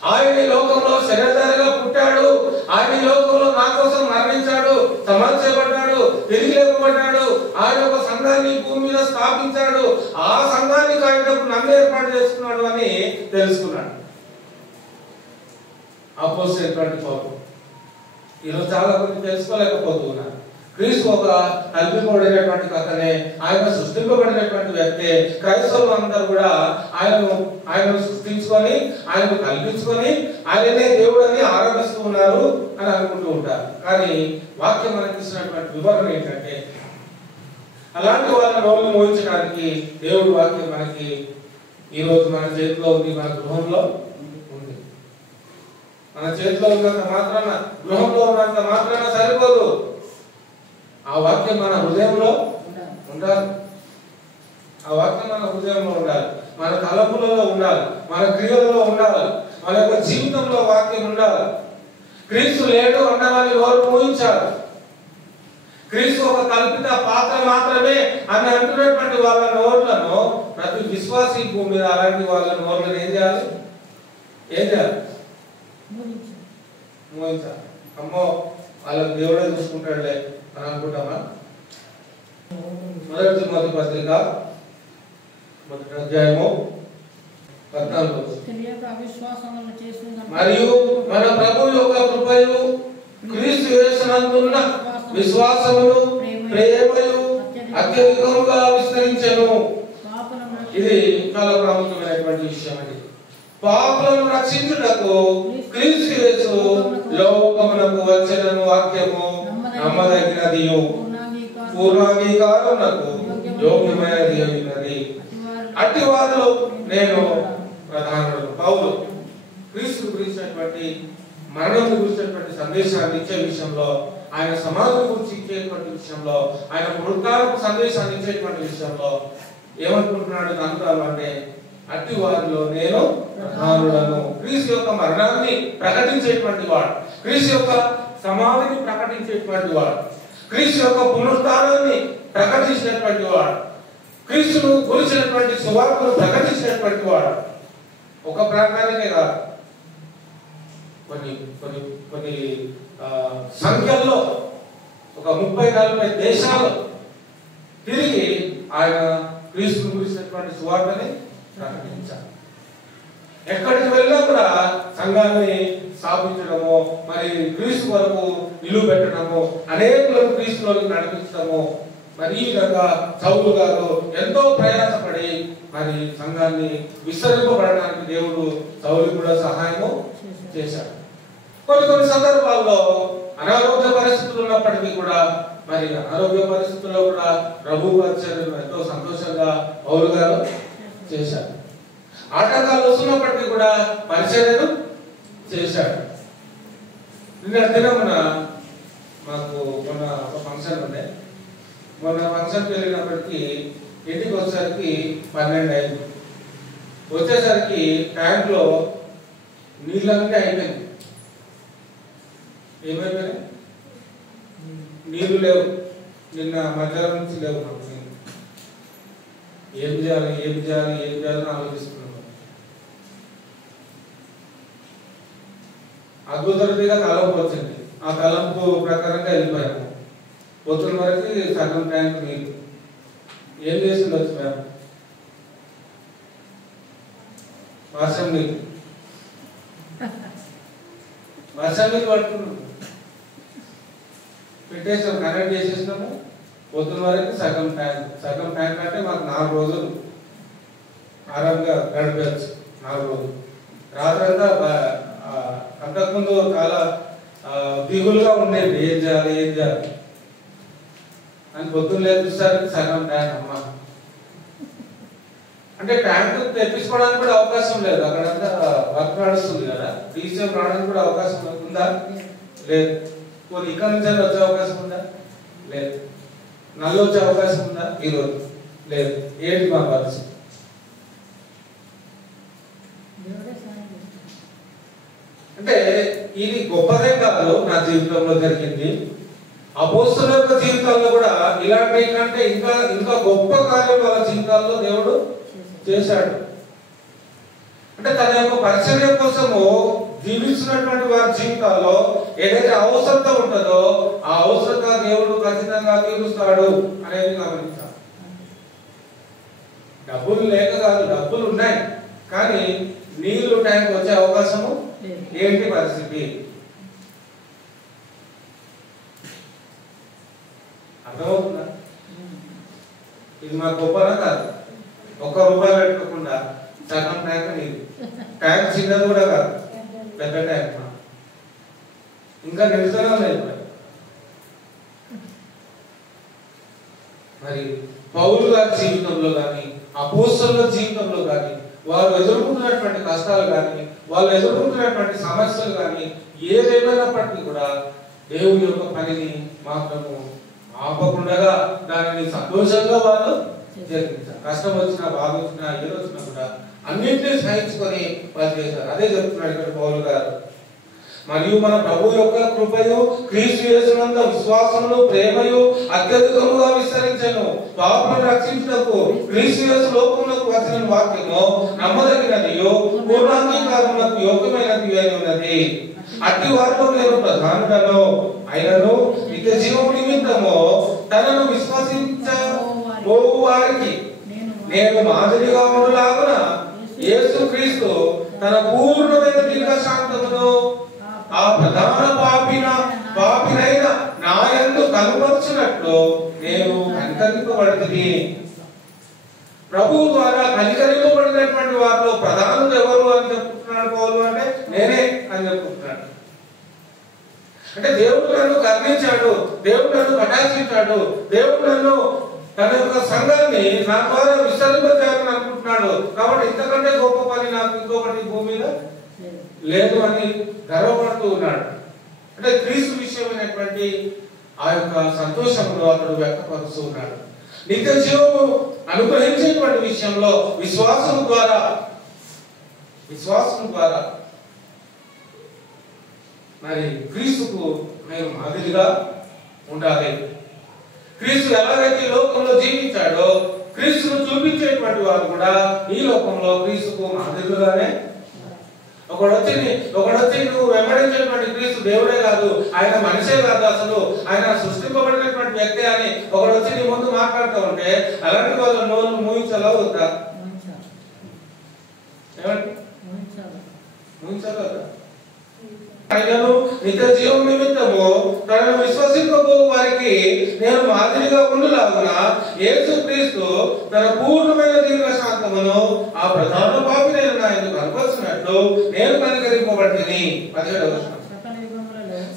ఆయన ఈ లోకంలో శరీరధారిగా పుట్టాడు, ఆయన ఈ లోకంలో నా కోసం మరణించాడు, సమాధి చేయబడ్డాడు, తిరిగి లేపబడ్డాడు, ఆయన ఒక సంఘాన్ని భూమి మీద స్థాపించాడు, ఆ సంఘాన్ని కాయటప్పుడు నన్ను ఏర్పాటు చేసుకున్నాడు అని తెలుసుకున్నాడు అపోస్తలుడైనటువంటి పౌలు. ఈరోజు చాలా మంది తెలుసుకోలేకపోతున్నారు. క్రీస్తు ఒక కల్పింపబడినటువంటి కథనే, ఆయన సృష్టింపబడినటువంటి వ్యక్తే. క్రైస్తవులు అందరూ కూడా ఆయనను సృష్టించుకొని, ఆయనను కల్పించుకొని, ఆయననే దేవుడు అని ఆరాధిస్తూ ఉన్నారు అని అనుకుంటూ ఉంటారు. కానీ వాక్యం మనకి ఇచ్చినటువంటి వివరణ ఏంటంటే, అలాంటి వాళ్ళ నోళ్ళు మోయించడానికి దేవుడు వాక్యం మనకి ఈరోజు మన చేతిలో ఉంది, మన గృహంలో ఉంది. మన చేతిలో ఉన్నంత మాత్రాన, గృహంలో ఉన్నంత మాత్రాన సరిపోదు. ఆ వాక్యం మన హృదయంలో ఉండాలి. ఆ వాక్యం మన హృదయంలో ఉండాలి, మన తలపులలో ఉండాలి, మన క్రియలలో ఉండాలి, మన యొక్క జీవితంలో వాక్యం ఉండాలి. క్రీస్తు లేడు అన్నవారిని నోరు మూయించారు. క్రీస్తు ఒక కల్పిత పాత్ర మాత్రమే అని అంటున్నటువంటి వాళ్ళ నోర్లను, ప్రతి విశ్వాసీ భూమి మీద అలాంటి వాళ్ళ నోర్లను ఏం చేయాలి? మూయించాలి. అమ్మో వాళ్ళకి దేవుడే చూసుకుంటాడులే అని అనుకుంటామా? మొదటి తిమోతి పత్రిక 1వ అధ్యాయము 14. మరియు మన ప్రభు యొక్క కృపయు క్రీస్తు యేసునందున్న విశ్వాసమును ప్రేమయు అత్యధికముగా విస్తరించెను. ఇది చాలా ప్రాముఖ్యమైనటువంటి విషయం అండి. పాపులను రక్షించుటకు క్రీస్తు యేసు లోకమునకు వచ్చెనను వాక్యము నమ్మదగినదియు పూర్వాంగీకారమునకు యోగ్యమైనది అయినది. అట్టి వారిలో నేను ప్రధానుడు. పౌలు క్రీస్తు గురించినటువంటి మరణం గురించినటువంటి సందేశాన్ని ఇచ్చే విషయంలో, ఆయన సమాధి గురించి ఇచ్చేటువంటి విషయంలో, ఆయన పునరుద్ధారపు సందేశాన్ని ఇచ్చేటువంటి విషయంలో ఏమనుకుంటున్నాడు తంత్రాలు అంటే, అట్టి వారిలో నేను ప్రధానులను. క్రీస్తు యొక్క మరణాన్ని ప్రకటించేటువంటి వాడు, క్రీస్తు యొక్క సమాధిని ప్రకటించేటువంటి వాడు, క్రీస్తు యొక్క పునరుద్ధారాన్ని ప్రకటించినటువంటి వాడు, క్రీస్తును గురించినటువంటి సువార్తను ప్రకటించినటువంటి వాడు. ఒక ప్రాంతానికే కాదు, కొన్ని కొన్ని కొన్ని సంఖ్యల్లో, ఒక 30-40 దేశాలు తిరిగి ఆయన క్రీస్తును గురించినటువంటి సువార్తని ప్రకటించారు. ఎక్కడికి వెళ్ళినా కూడా సంఘాన్ని స్థాపించడము, మరి క్రీస్తు వరకు నిలువ పెట్టడము, అనేకులను క్రీస్తులోకి నడిపించడము, మరి ఈ విధంగా సౌలు గారు ఎంతో ప్రయాసపడి మరి సంఘాన్ని విస్తరింపబడడానికి దేవుడు సౌలు కూడా సహాయము చేశాడు. కొన్ని సందర్భాల్లో అనారోగ్య పరిస్థితులు ఉన్నప్పటికీ కూడా, మరి అనారోగ్య పరిస్థితుల్లో కూడా ప్రభు పరిచర్యను ఎంతో సంతోషంగా పౌలు గారు చేశాడు. ఆటంకాలు వస్తున్నప్పటికీ కూడా పరిచర్యను చేశాడు. నిన్న దినమున మాకు మొన్న ఒక ఫంక్షన్ ఉండే, మొన్న ఫంక్షన్కి వెళ్ళినప్పటికీ ఇంటికి వచ్చేసరికి 12 అయింది. వచ్చేసరికి ట్యాంక్లో నీళ్ళన్నీ అయిపోయింది. ఏమైపోయినాయి? నీళ్లు లేవు. నిన్న మధ్యాహ్నం నుంచి లేవు. ఏం చేయాలని ఆలోచిస్తున్నాను. అద్భుతంగా తలంపు వచ్చింది. ఆ తలంపు ప్రకారంగా వెళ్ళిపోయాము. పొద్దున వరకు సగం ట్యాంక్ నీళ్ళు. ఏం చేసింది వచ్చి మేము వర్షం నీళ్ళు పట్టుకున్నాము, పెట్టేసాం, కనెక్ట్ చేసేసినాము. పొద్దున వరకు సగం ట్యాంక్ అంటే మాకు 4 రోజులు ఆరాంగా గడిపేయచ్చు. 4 రోజులు రాత్రంతా అంతకుముందు చాలా దిగులుగా ఉండేది. ఏం చేయాలి అని పొద్దున్న లేదు చూసరికి సగం ట్యాంక్. అమ్మ అంటే ట్యాంక్ తెప్పించుకోవడానికి కూడా అవకాశం లేదు. అక్కడంతా వర్క్ నడుస్తుంది కదా, డీసీఎం రావడానికి కూడా అవకాశం ఉందా? లేదు. కొన్ని ఇక్కడ నుంచి వచ్చే అవకాశం ఉందా? లేదు. నల్లు వచ్చే అవకాశం ఉందా? ఈరోజు లేదు. ఏంటి మా పరిస్థితి? అంటే ఇది గొప్పదే కాదు నా జీవితంలో జరిగింది. అపోస్తలుల యొక్క జీవితాల్లో కూడా ఇలాంటి కంటే ఇంకా గొప్ప కార్యం వాళ్ళ జీవితాల్లో దేవుడు చేశాడు. అంటే తన యొక్క పరిచర్య కోసము జీవిస్తున్నటువంటి వారి జీవితాల్లో ఏదైతే అవసరత ఉంటుందో ఆ అవసరత దేవుడు ఖచ్చితంగా తీరుస్తాడు అనేది గమనించాలి. డబ్బులు లేక కాదు, డబ్బులు ఉన్నాయి కానీ నీళ్లు టైంకి వచ్చే అవకాశము ఏంటి పరిస్థితి? అర్థమవుతుందా? ఇది మా గొప్పనా కాదు. ₹1 పెట్టుకోకుండా సగం ట్యాంక్ నీళ్ళు, ట్యాంక్ చిన్నది కూడా కాదు, పెద్ద ట్యాంక్. ఇంకా నిలుస్తూనే లేదు. మరి పౌలు గారి జీవితంలో కానీ అపోస్తలుల జీవితంలో కానీ వారు ఎదుర్కొంటున్నటువంటి కష్టాలు కానీ వాళ్ళు ఎదుర్కొంటున్నటువంటి సమస్యలు కానీ ఏదేమైనప్పటికీ కూడా దేవుని యొక్క పనిని మాత్రము ఆపకుండా దానిని సంతోషంగా వాళ్ళు జరిగించారు. కష్టం వచ్చినా, బాధ వచ్చినా, ఏది వచ్చినా కూడా అన్నింటినీ సహించుకొని వాళ్ళు చేశారు. అదే చెప్తున్నాడు ఇక్కడ పౌలు గారు. మరియు మన ప్రభు యొక్క కృపయు క్రీస్తు యేసునందు విశ్వాసమును ప్రేమయు అత్యధికముగా విస్తరించెను. పాపులను రక్షించుటకు క్రీస్తు యేసు లోకమునకు వచ్చిన వాక్యము నమ్మదగినదియు పూర్ణాంగీకారమునకు యోగ్యమైనది అని ఉన్నది. అట్టి వారిలో నేను ప్రధానుడను. అయినను నిత్య జీవము నిమిత్తము తనను విశ్వసించబోవు వారికి నేను మాదిరిగా ఉండులాగున యేసుక్రీస్తు తన పూర్ణమైన దీర్ఘశాంతమును ఆ ప్రధాన పాపినైన నా యందు కనుపర్చినట్లు నేను కనికరింపబడితిని. ప్రభువు ద్వారా కనికరింపబడినటువంటి వారిలో ప్రధానుడు ఎవరు అని చెప్తున్నాడు పౌలు అంటే నేనే అని చెప్తున్నాడు. అంటే దేవుడు నన్ను కరుణించాడు, దేవుడు నన్ను కటాక్షించాడు, దేవుడు నన్ను తన యొక్క సంఘాన్ని నా ద్వారా విస్తరింపజేయాలని అనుకుంటున్నాడు. కాబట్టి ఇంతకంటే గొప్ప పని నాకు ఇంకొకటి భూమి మీద లేదు అని గర్వపడుతూ ఉన్నాడు. అంటే క్రీస్తు విషయమైనటువంటి ఆ యొక్క సంతోషంలో అతడు వ్యక్తపరుస్తూ ఉన్నాడు. నిత్య జీవము అనుగ్రహించేటువంటి విషయంలో విశ్వాసం ద్వారా మరి క్రీస్తుకు నేను మాదిరిగా ఉండాలి. క్రీస్తు ఎలాగైతే ఈ లోకంలో జీవించాడో క్రీస్తును చూపించేటువంటి వారు కూడా ఈ లోకంలో క్రీస్తుకు మాదిరిగానే. ఒకడు వచ్చి నువ్వు వెంబడించేటువంటి క్రీస్తు దేవుడే కాదు, ఆయన మనిషే కాదు, అసలు ఆయన సృష్టింపబడినటువంటి వ్యక్తి అని ఒకడు వచ్చి నీ ముందు మాట్లాడుతూ ఉంటే అలాంటి వాళ్ళు నోళ్ళు మూయించాలా వద్దా? ఏమంటే మూయించాలా వద్దా? ఆయనను నిత్య జీవం నిమిత్తము తనను విశ్వసింపబో వారికి నేను మాదిరిగా ఉండులాగున యేసుక్రీస్తు తన పూర్ణమైన దీర్ఘశాంతమును ఆ ప్రధాన పాపినైన ఆయన కనపరిచినట్లు నేను కనికరింపబడితిని. 17వ వచనం.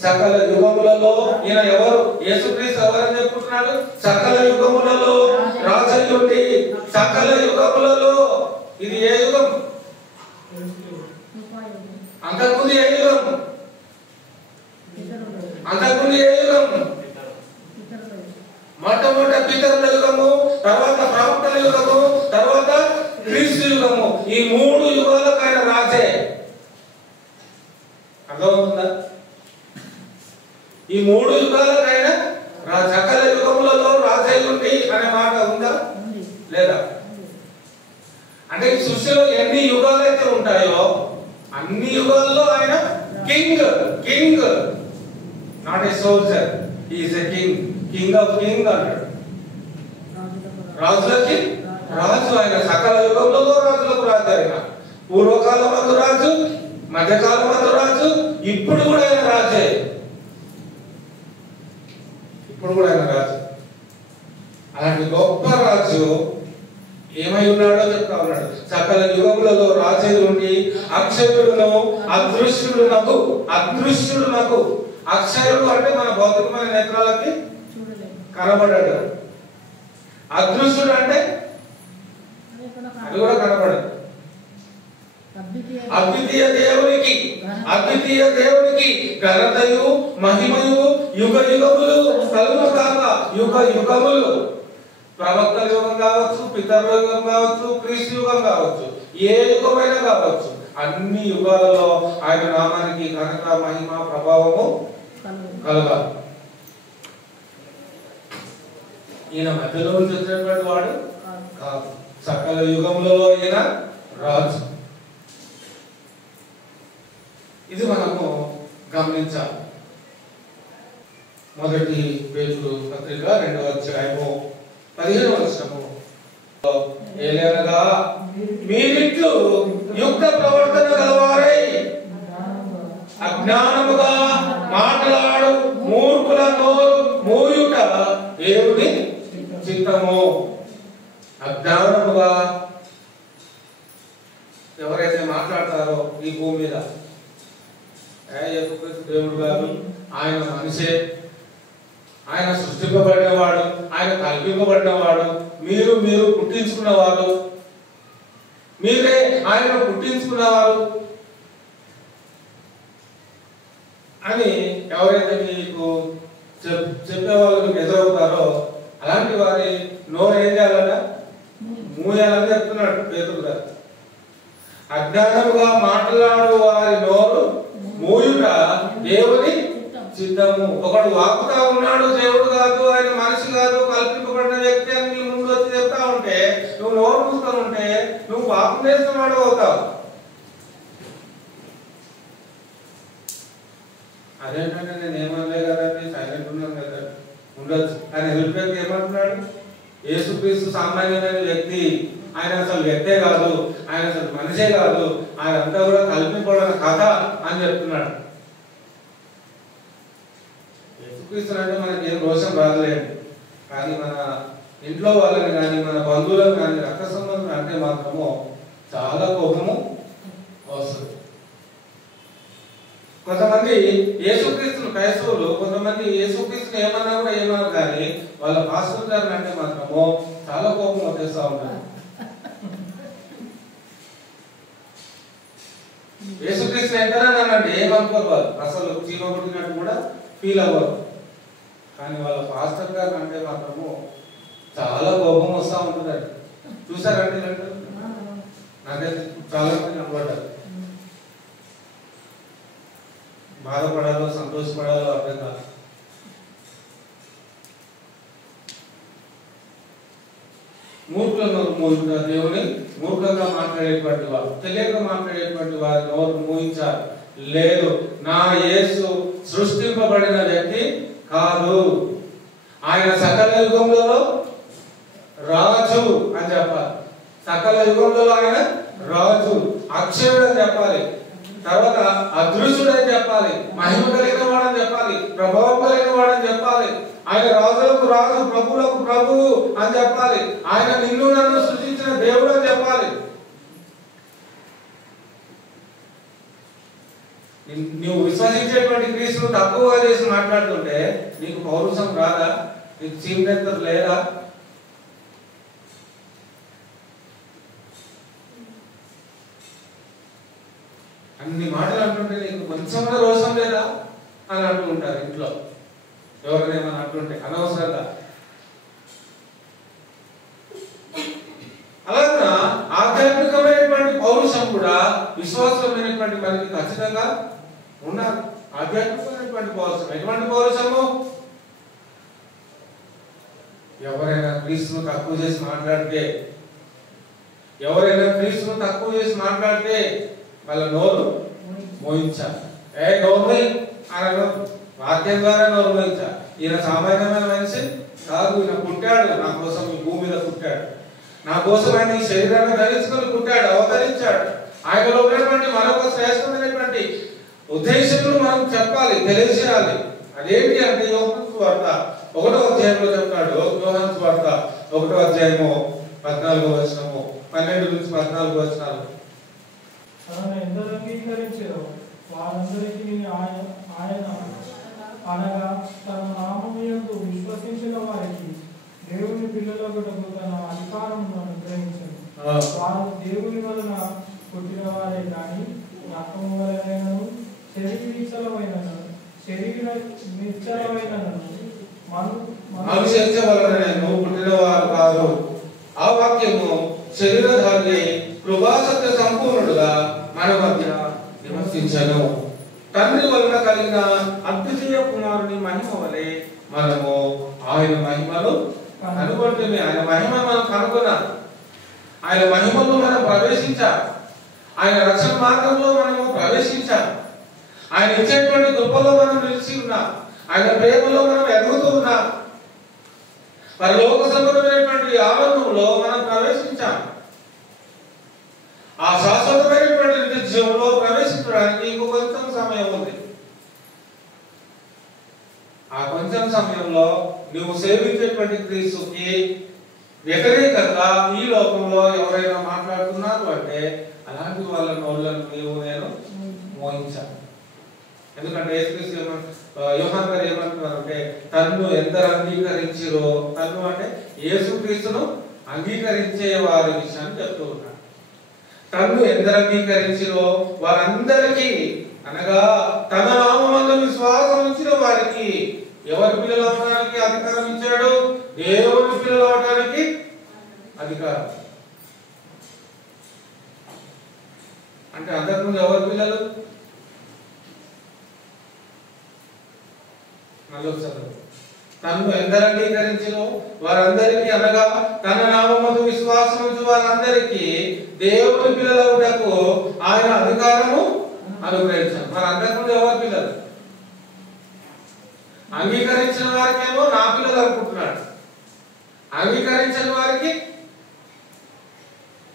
సకల యుగములలో ఈయన ఎవరు? యేసుక్రీస్తు ఎవరని చెప్పుకుంటున్నాడు? సకల యుగములలో రాజయ్యుండి, సకల యుగములలో. ఇది ఏ యుగం? అంతకుముందు ఏ యుగం? అంతకుముందు ఏ యుగం? మొట్టమొదటి పితరుల యుగము, తర్వాత ప్రవక్తల యుగము, తర్వాత క్రీస్తు యుగము. ఈ 3 యుగాలకు ఆయన రాజే. అర్థమవుతుందా? ఈ 3 యుగాలకు ఆయన సకల యుగములలో రాజై ఉండి అనే మాట ఉందా లేదా? అంటే ఈ సృష్టిలో ఎన్ని యుగాలు అయితే ఉంటాయో అన్ని యుగాల్లో ఆయన king, not a soldier, he is a king of king అంటాడు. రాజులకి రాజు ఆయన. సకల యుగములలో రాజులకు రాజు ఆయన. పూర్వకాలమందు రాజు, మధ్యకాలమందు రాజు, ఇప్పుడు కూడా ఆయన రాజే. అలాంటి గొప్ప రాజు ఏమై ఉన్నాడో చెప్తా ఉన్నాడు. సకల యుగములలో రాజై ఉండి అక్షరుడును అదృశ్యుడునకు. అక్షరుడు అంటే మన భౌతికమైన నేత్రాలకి కనబడాడు. అదృశ్యుడు అంటే అది కూడా కనబడదు. అద్వితీయ దేవునికి ఘనతయు మహిమయు యుగ యుగములు కలుగును కాక. యుగ యుగములు ప్రవక్తల యుగం కావచ్చు, పితరుల యుగం కావచ్చు, క్రీస్తు యుగం కావచ్చు, ఏ యుగమైనా కావచ్చు, అన్ని యుగాలలో ఆయన నామానికి ఘనత, మహిమ, ప్రభావము కలగాలి. ఈయన మధ్యలో నుంచి వచ్చినటువంటి వాడు కాదు. సకల యుగములలో ఈయన రాజు. ఇది మనము గమనించాలి. మొదటి పేతురు పత్రిక 2వ అధ్యాయము 15వ వచనము, ఏలనగా మీరిట్లు యుక్త ప్రవర్తన గలవారై అజ్ఞానముగా మాట్లాడు మూర్ఖుల నోరు మూయుట దేవుని చిత్తము. అజ్ఞానముగా ఎవరైతే మాట్లాడతారో ఈ భూమి మీద, యేసుక్రీస్తు దేవుడు గారు, ఆయన మనిషే, ఆయన సృష్టింపబడినవాడు, ఆయన కల్పింపబడినవాడు, మీరు పుట్టించుకున్నవాడు, మీరే ఆయన పుట్టించుకున్నవారు అని ఎవరైతే మీకు చెప్పే వాళ్ళు ఎదురవుతారో అలాంటి వారి నోరు ఏం చేయాలట? మూయాలని చెప్తున్నాడు పేతురు గారు. అజ్ఞానముగా మాట్లాడు వారి నోరు మూయుట దేవుని చిత్తము. ఒకడు వాకుతా ఉన్నాడు, దేవుడు కాదు, ఆయన మనిషి కాదు, కల్పింపబడిన వ్యక్తి అని నీ ముందు వచ్చి చెప్తా ఉంటే, నువ్వు నోరు మూసుకొని ఉంటే నువ్వు పాపం చేసిన వాడు అవుతావు. అదేంటంటే నేను ఏమనలే కదండి, సైలెంట్ ఉన్నాను కదా, ఉండొచ్చు. కానీ హెల్ప్ ఏమంటున్నాడు? యేసుక్రీస్తు సామాన్యమైన వ్యక్తి, ఆయన అసలు వ్యక్తే కాదు, ఆయన అసలు మనిషే కాదు, ఆయన అంతా కూడా కల్పింపబడిన కథ అని చెప్తున్నాడు. యేసుక్రీస్తు అంటే మనకి ఏం రోషం రాదులేండి, కానీ మన ఇంట్లో వాళ్ళని కానీ మన బంధువులను కానీ రక్త సంబంధం అంటే మాత్రము చాలా కోపము వస్తుంది. కొంతమంది యేసుక్రీస్తును క్రైస్తవులు, కొంతమంది యేసుక్రీస్తుని ఏమన్నా కూడా ఏమన్నారు, కానీ వాళ్ళ పాస్టర్ గారిని అంటే మాత్రము చాలా కోపం వచ్చేస్తా ఉంటారు. యేసుక్రీస్తుని ఎంతనండి ఏమనుకోరు వాళ్ళు, అసలు చీమ పుట్టినట్టు కూడా ఫీల్ అవ్వరు. కానీ వాళ్ళ పాస్టర్ గారిని అంటే మాత్రము చాలా కోపం వస్తూ ఉంటుందండి. చూసారండి? నాకైతే చాలా మంది కనబడ్డారు. బాధపడాలో సంతోషపడాలో అర్థం కాదు. మూర్ఖుల నోరు మూయుట దేవుని మూర్ఖంగా మాట్లాడేటువంటి వారు, తెలియక మాట్లాడేటువంటి వారి నోరు మూయించారు. లేదు, నా యేసు సృష్టింపబడిన వ్యక్తి కాదు, ఆయన సకల యుగంలో రాజు అని చెప్పాలి. సకల యుగంలో ఆయన రాజు, అక్షరుడు అని చెప్పాలి, తర్వాత అదృశ్యుడు అని చెప్పాలి, మహిమ కలిగిన వాడని చెప్పాలి, ప్రభావం కలిగిన వాడని చెప్పాలి, ఆయన రాజులకు రాజు, ప్రభువులకు ప్రభువు అని చెప్పాలి, ఆయన నిన్ను నన్ను సృష్టించిన దేవుడు అని చెప్పాలి. నువ్వు విశ్వసించేటువంటి క్రీస్తును తక్కువగా చేసి మాట్లాడుతుంటే నీకు పౌరుషం రాదా? నీకు చీమనెత్తరు లేదా? అన్ని మాటలు అంటుంటే నీకు కొంచెం రోషం లేదా అని అంటూ ఉంటారు ఇంట్లో. ఎవరిని ఏమని అంటుంటే అనవసరంగా. అలాగా ఆధ్యాత్మికమైనటువంటి పౌరుషం కూడా విశ్వాసమైనటువంటి మనకి ఖచ్చితంగా ఉన్నారు. ఆధ్యాత్మికమైనటువంటి పౌరుషం ఎటువంటి పౌరుషము? ఎవరైనా క్రీస్తును తక్కువ చేసి మాట్లాడితే, ఎవరైనా క్రీస్తును తక్కువ చేసి మాట్లాడితే వాళ్ళ నోరు మోయించాలి. నోరు ఆయన వాక్యం ద్వారా నోరు మోయించాలి. ఈయన సామాన్యమైన మనిషి కాదు, ఈయన పుట్టాడు నా కోసం, ఈ భూమి మీద పుట్టాడు, నా కోసం ఆయన ఈ శరీరాన్ని ధరించుకొని పుట్టాడు, అవతరించాడు. ఆయనలో ఉన్నటువంటి మరొక శ్రేష్టమైనటువంటి ఉద్దేశములు మనం చెప్పాలి, తెలియజేయాలి. అదేంటి అంటే యోహాను సువార్త 1వ అధ్యాయంలో చెప్తాడు. యోహాను సువార్త 1వ అధ్యాయము 14వ వచనము, 12 నుంచి 14 వచనాలు. ఎందరు అంగీకరించారో వారందరికీ ఆయన అనగా తన నామముయందు విశ్వసించిన వారికి దేవుని పిల్లలగుటకు తన అధికారమును అనుగ్రహించారు. వారు దేవుని వలన పుట్టిన వారే కానీ రక్తము వలనైనను శరీర నిశ్చలమైనను మనుష్య వలనైనను పుట్టిన వారు కాదు. ఆ వాక్యము శరీరధారి కృపాసత్య సంపూర్ణుడుగా మన మధ్య నివసించను. తండ్రి వలన కలిగిన అద్వితీయ కుమారుని మహిమ వలె మనము ఆయన మహిమను కనుగొంటే, ఆయన మహిమ మనం కనుగొనాలి. ఆయన మహిమలో మనం ప్రవేశించాలి. ఆయన రక్షణ మార్గంలో మనము ప్రవేశించాలి. ఆయన ఇచ్చేటువంటి కృపలో మనం నిలిచి ఉన్నాం. ఆయన ప్రేమలో మనం ఎదుగుతూ ఉన్నాం. పరలోక సంబంధమైనటువంటి ఆనందంలో మనం ప్రవేశించాం. ఆ శాశ్వతమైనటువంటి నిత్యజీవంలో ప్రవేశించడానికి ఇంకో కొంచెం సమయం ఉంది. ఆ కొంచెం సమయంలో నువ్వు సేవించేటువంటి క్రీస్తుకి వ్యతిరేకంగా ఈ లోకంలో ఎవరైనా మాట్లాడుతున్నారు అంటే అలాంటి వాళ్ళ నోళ్ళను నేను మోయించాను. ఎందుకంటే యోహాన్ గారు ఏమంటున్నారంటే తన్ను ఎందరు అంగీకరించిరో, తన్ను అంటే యేసుక్రీస్తును అంగీకరించే వారి విషయాన్ని చెప్తూ ఉన్నాడు. తన్ను ఎందరు అంగీకరించిరో వారందరికీ, అనగా తన నామమందు విశ్వాసం ఉంచిన వారికి ఎవరి పిల్లలు అవడానికి అధికారం ఇచ్చాడు? దేవుని పిల్లలు అవడానికి అధికారం. అంటే అంతకుముందు ఎవరి పిల్లలు? తను ఎందరు అంగీకరించినో వారందరికీ, అనగా తన నామమందు విశ్వాసం ఉంచి వారందరికీ దేవుని పిల్లలవుటకు ఆయన అధికారము అనుగ్రహించారు. మరి అంతకుముందు ఎవరి పిల్లలు? అంగీకరించిన వారికేమో నా పిల్లలు అనుకుంటున్నాడు, అంగీకరించిన వారికి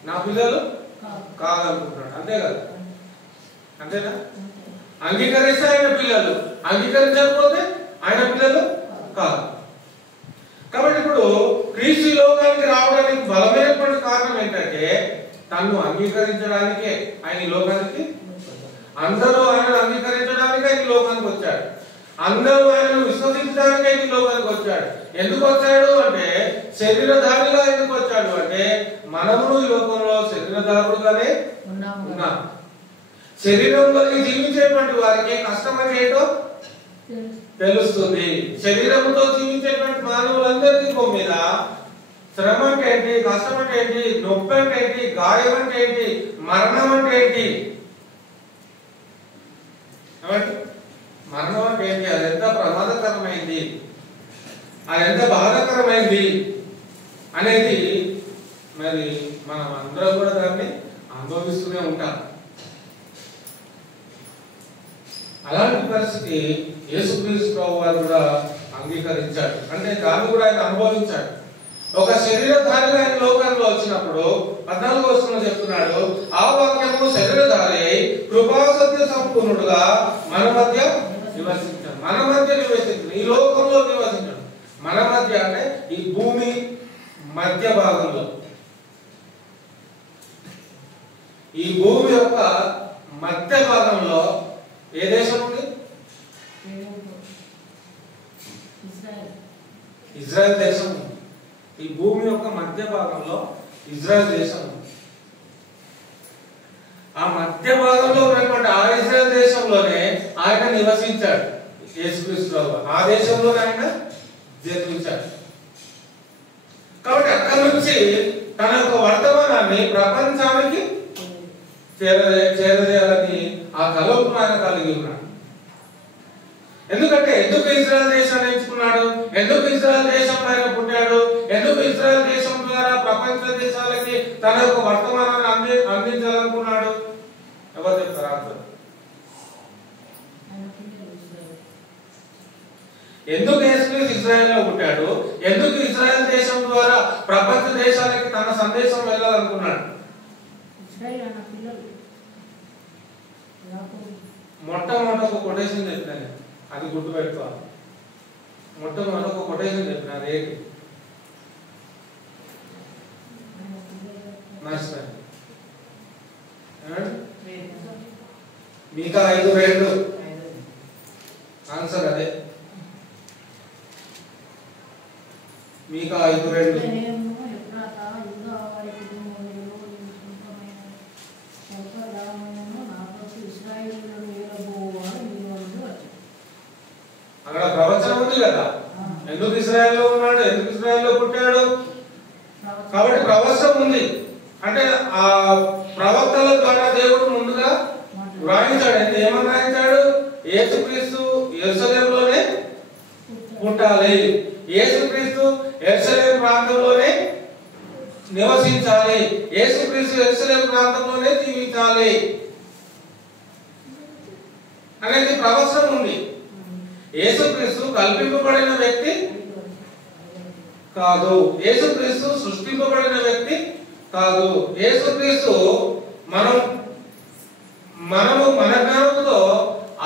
నా పిల్లలు కాదనుకుంటున్నాడు. అంతే కదా? అంతేనా? అంగీకరిస్తే ఆయన పిల్లలు, అంగీకరించకపోతే ఆయన పిల్లలు కాదు. కాబట్టి ఇప్పుడు క్రీస్తు లోకానికి రావడానికి బలమైనటువంటి కారణం ఏంటంటే తను అంగీకరించడానికే ఆయన ఈ లోకానికి, అందరూ ఆయనను అంగీకరించడానికి ఆయన ఈ లోకానికి వచ్చాడు, అందరూ ఆయనను విశ్వసించడానికి ఆయన ఈ లోకానికి వచ్చాడు. ఎందుకు వచ్చాడు అంటే శరీరధారిగా ఎందుకు వచ్చాడు అంటే మనము ఈ లోకంలో శరీరధారులుగానే ఉన్నాం. శరీరం కలిగి జీవించేటువంటి వారికి కష్టం అంటే ఏంటో తెలుస్తుంది. శరీరంతో జీవించేటువంటి మానవులందరికీ మీద శ్రమ అంటే ఏంటి, కష్టం అంటే ఏంటి, నొప్పి అంటే ఏంటి, గాయం అంటే ఏంటి, మరణం అంటే ఏంటి, మరణం అంటే ఏంటి, అది ఎంత ప్రమాదకరమైంది, అది ఎంత బాధాకరమైంది అనేది మరి మనం అందరం కూడా దాన్ని అనుభవిస్తూనే ఉంటాం. అలాంటి పరిస్థితి యేసుక్రీస్తు ప్రభువు వారు కూడా అంగీకరించాడు. అంటే దాన్ని కూడా ఆయన అనుభవించాడు. ఒక శరీరధారిగా ఆయన లోకంలో వచ్చినప్పుడు 14వ వచనంలో చెప్తున్నాడు, ఆ వాక్యము శరీరధారి అయి కృపా సత్య సంపూర్ణుడుగా మన మధ్య నివసించాడు. మన మధ్య నివసించాడు, ఈ లోకంలో నివసించాడు. మన మధ్య అంటే ఈ భూమి మధ్య భాగంలో, ఈ భూమి యొక్క మధ్య భాగంలో ఏ దేశం ఉంది? ఇజ్రాయెల్ దేశం. ఈ భూమి యొక్క మధ్య భాగంలో ఇజ్రాయెల్ దేశం. ఆ మధ్య భాగంలో ఉన్నటువంటి ఆ ఇజ్రాయెల్ దేశంలోనే ఆయన నివసించాడు యేసుక్రీస్తు ప్రభువు. ఆ దేశంలోనే ఆయన జన్మించాడు. కాబట్టి అక్కడి నుంచి తన యొక్క వర్తమానాన్ని ప్రపంచానికి చేరదేయాలని ఆ తలపు ఆయన కలిగి ఉన్నాడు. ఎందుకంటే ఎందుకు ఇజ్రాయెల్ దేశాన్ని ఎంచుకున్నాడు? ఎందుకు ఇజ్రాయెల్ దేశం ఆయన పుట్టాడు? ఎందుకు ఇజ్రాయెల్ దేశం ద్వారా ప్రపంచ దేశాలకి తన యొక్క వర్తమానాన్ని అందించాలనుకున్నాడు? ఎవరు చెప్తారు అర్థం? ఎందుకు యేసుక్రీస్తు ఇజ్రాయెల్లో పుట్టాడు? ఎందుకు ఇజ్రాయెల్ దేశం ద్వారా ప్రపంచ దేశాలకి తన సందేశం వెళ్ళాలనుకున్నాడు? మొట్టమొదటి ఒక కొటేషన్ చెప్పినాను, అది గుర్తుపెట్టుకోవాలి. మొట్టమొదటి ఒక కొటేషన్ చెప్పినారు, ఏంటి? మీకా 5:2 ఆన్సర్ అదే. మీకా 5:2 అక్కడ ప్రవచనం ఉంది కదా, ఎందుకు ఇజ్రాయెల్లో ఉన్నాడు, ఎందుకు ఇజ్రాయెల్లో పుట్టాడు. కాబట్టి ప్రవచనం ఉంది. అంటే ఆ ప్రవక్తల ద్వారా దేవుడు ముందుగా వ్రాయించాడు. ఏమని రాయించాడు? యేసుక్రీస్తు యెరూషలేములోనే పుట్టాలి, యేసుక్రీస్తు యెరూషలేము ప్రాంతంలోనే నివసించాలి, యేసుక్రీస్తు యెరూషలేము ప్రాంతంలోనే జీవించాలి. అనేది ప్రవచనం ఉంది. యేసుక్రీస్తు కల్పింపబడిన వ్యక్తి కాదు, యేసుక్రీస్తు సృష్టింపబడిన వ్యక్తి కాదు. యేసుక్రీస్తు మనము మన జ్ఞానంతో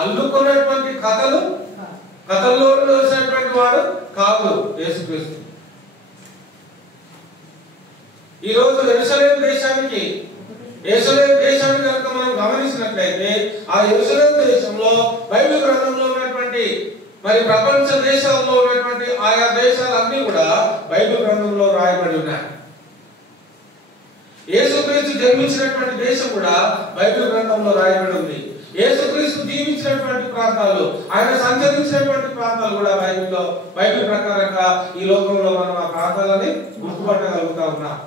అల్లుకున్నటువంటి కథల్లో వచ్చినటువంటి వాడు కాదు యేసుక్రీస్తు. ఈరోజు యెరూషలేము దేశాన్ని కనుక మనం గమనించినట్లయితే ఆ యెరూషలేము దేశంలో బైబిల్ గ్రంథంలో ఉన్నటువంటి మరి ప్రపంచ దేశాల్లో ఉన్నటువంటి ఆయా దేశాలన్నీ కూడా బైబిల్ గ్రంథంలో రాయబడి ఉన్నాయి. యేసుక్రీస్తు జన్మించినటువంటి దేశం కూడా బైబిల్ గ్రంథంలో రాయబడి ఉంది. యేసుక్రీస్తు జీవించినటువంటి ప్రాంతాలు, ఆయన సంచరించినటువంటి ప్రాంతాలు కూడా బైబిల్ ప్రకారంగా ఈ లోకంలో మనం ఆ ప్రాంతాలని గుర్తుపట్టగలుగుతా ఉన్నాం.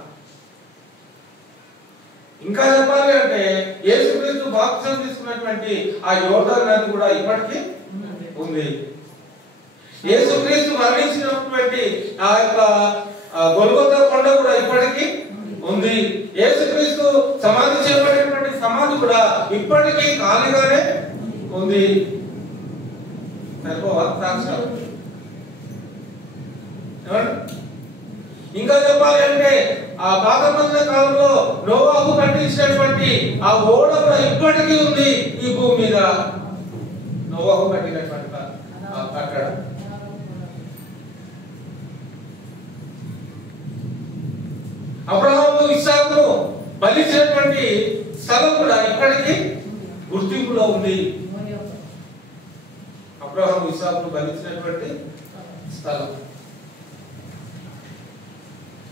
ఇంకా చెప్పాలి అంటే యేసుక్రీస్తు బాప్తిసం తీసుకున్నటువంటి ఆ యోర్దాను నది కూడా ఇప్పటికీ ఉంది. యేసుక్రీస్తు మరణించినటువంటి ఆ యొక్క గొల్గొతా కొండ కూడా ఇప్పటికీ ఉంది. యేసుక్రీస్తు సమాధి చేయబడినటువంటి సమాధి కూడా ఇప్పటికీ ఖాళీగానే ఉంది. ఇంకా చెప్పాలి అంటే ఆ పాతమందిర కాలంలో నోవాహు కట్టించినటువంటి ఆ ఓడ కూడా ఇప్పటికీ ఉంది ఈ భూమి మీద. నోవాహు కట్టినటువంటి కట్టడం. అబ్రహాము ఇస్సాకును బలిచ్చినటువంటి స్థలం కూడా ఇప్పటికీ గుర్తింపులో ఉంది. అబ్రహాము ఇస్సాకును బలిచ్చినటువంటి స్థలం.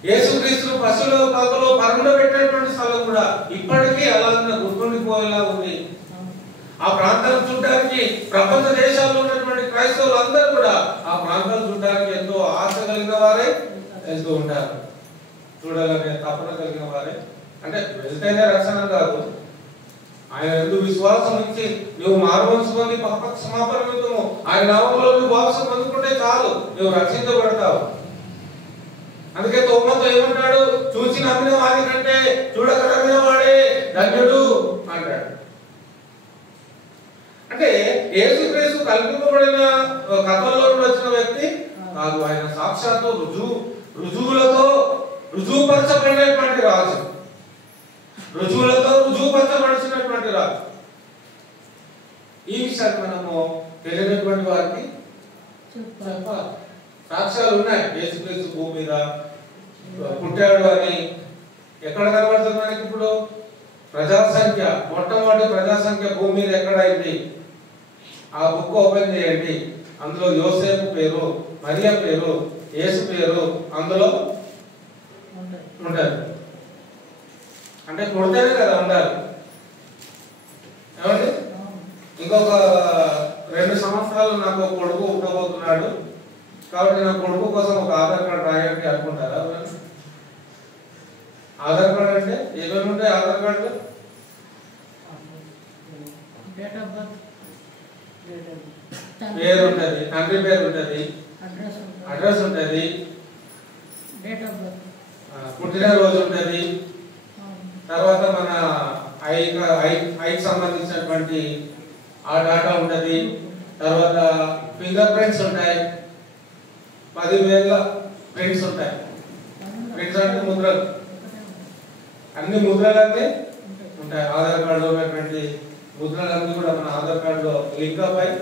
యేసుక్రీస్తును పశువుల పాకలో పరమున పెట్టినటువంటి స్థలం కూడా ఇప్పటికీ అలాగే గుర్తుండిపోయేలా ఉంది. ఆ ప్రాంతాలు చూడడానికి ప్రపంచ దేశాల్లో ఉన్నటువంటి క్రైస్తవులు అందరూ కూడా ఆ ప్రాంతాలు చూడడానికి ఎంతో ఆశ కలిగిన వారే వెళ్తూ ఉంటారు. చూడాలనే తపన కలిగిన వారే, అంటే వెళ్తేనే రక్షణ కాదు, ఆయన ఎందుకు విశ్వాసం ఇచ్చి నువ్వు మారుమనసు పొంది పాప క్షమాపణ పొందుము, ఆయన నామములో నువ్వు బాప్తిసం పొందుకుంటే చాలు, నువ్వు రక్షించబడతావు. అందుకే తోమతో ఏమంటాడు? చూసి నమ్మిన వారి కంటే చూడక నమ్మిన వాడే ధన్యుడు అంటాడు. అంటే యేసుక్రీస్తు కల్పింపబడిన కథల్లో వచ్చిన వ్యక్తి కాదు. ఆయన సాక్షాత్తు రుజువులతో రుజువుపరచబడినటువంటి రాజు, రుజువులతో రుజువుపరచబడినటువంటి రాజు. ఈ విషయాన్ని మనము తెలియనటువంటి వారికి చెప్పాలి. సాక్ష్యాలు ఉన్నాయి. యేసుక్రీస్తు భూమి మీద పుట్టాడు అని ఎక్కడ కనబడుతుంది మనకి? ఇప్పుడు ప్రజాసంఖ్య, మొట్టమొదటి ప్రజాసంఖ్య భూమి మీద ఎక్కడైంది? ఆ బుక్ ఓపెన్ చేయండి. అందులో యోసేపు పేరు, మరియా పేరు, యేసు పేరు అందులో ఉండాలి. అంటే కొడితేనే కదా ఉండాలి. ఏమండి? ఇంకొక 2 సంవత్సరాలు నాకు కొడుకు ఉండబోతున్నాడు కాబట్టి నా కొడుకు కోసం ఒక ఆధార్ కార్డు రాయాలని అనుకుంటారా? ఆధార్ కార్డు అంటే ఏమేమి ఉంటాయి? ఆధార్ కార్డు పేరు ఉంటుంది, తండ్రి పేరు ఉంటుంది, అడ్రస్ ఉంటుంది, పుట్టిన రోజు ఉంటుంది, తర్వాత మన ఐకి సంబంధించినటువంటి ఆ డాటా ఉంటుంది, తర్వాత ఫింగర్ ప్రింట్స్ ఉంటాయి, 10,000 ప్రింట్స్ ఉంటాయి. ప్రింట్స్ అంటే ముద్రలు, అన్ని ముద్రలన్నీ ఉంటాయి. ఆధార్ కార్డులో ఉన్నటువంటి ముద్రలన్నీ కూడా మన ఆధార్ కార్డులో లింక్ అయ్యి,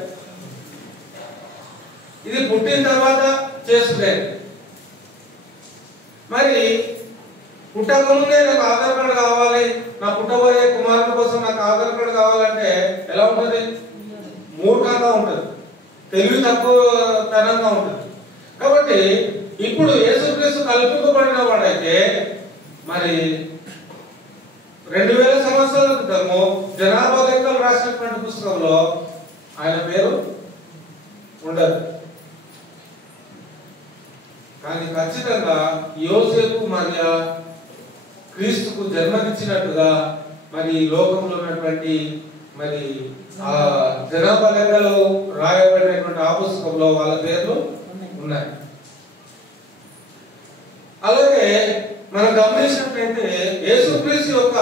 ఇది పుట్టిన తర్వాత చేసుకునేది. మరి పుట్టకముందే నాకు ఆధార్ కార్డు కావాలి, నా పుట్టబోయే కుమారుని కోసం నాకు ఆధార్ కార్డు కావాలంటే ఎలా ఉంటుంది? మూర్ఖంగా ఉంటుంది, తెలివి తక్కువ తనంగా ఉంటుంది. కాబట్టి ఇప్పుడు యేసుక్రీస్తు కల్పింపబడిన వాడైతే మరి 2000 సంవత్సరాల క్రితము జనాభా లెక్కలు రాసినటువంటి పుస్తకంలో ఆయన పేరు ఉండదు. కానీ ఖచ్చితంగా యోసేపు మరియా క్రీస్తుకు జన్మనిచ్చినట్టుగా మరి ఈ లోకంలో ఉన్నటువంటి మరి ఆ జనాభా లెక్కలు రాయబడినటువంటి ఆ పుస్తకంలో వాళ్ళ పేర్లు ఉన్నాయి. అలాగే మనం గమనించినట్లయితే యేసుక్రీస్తు యొక్క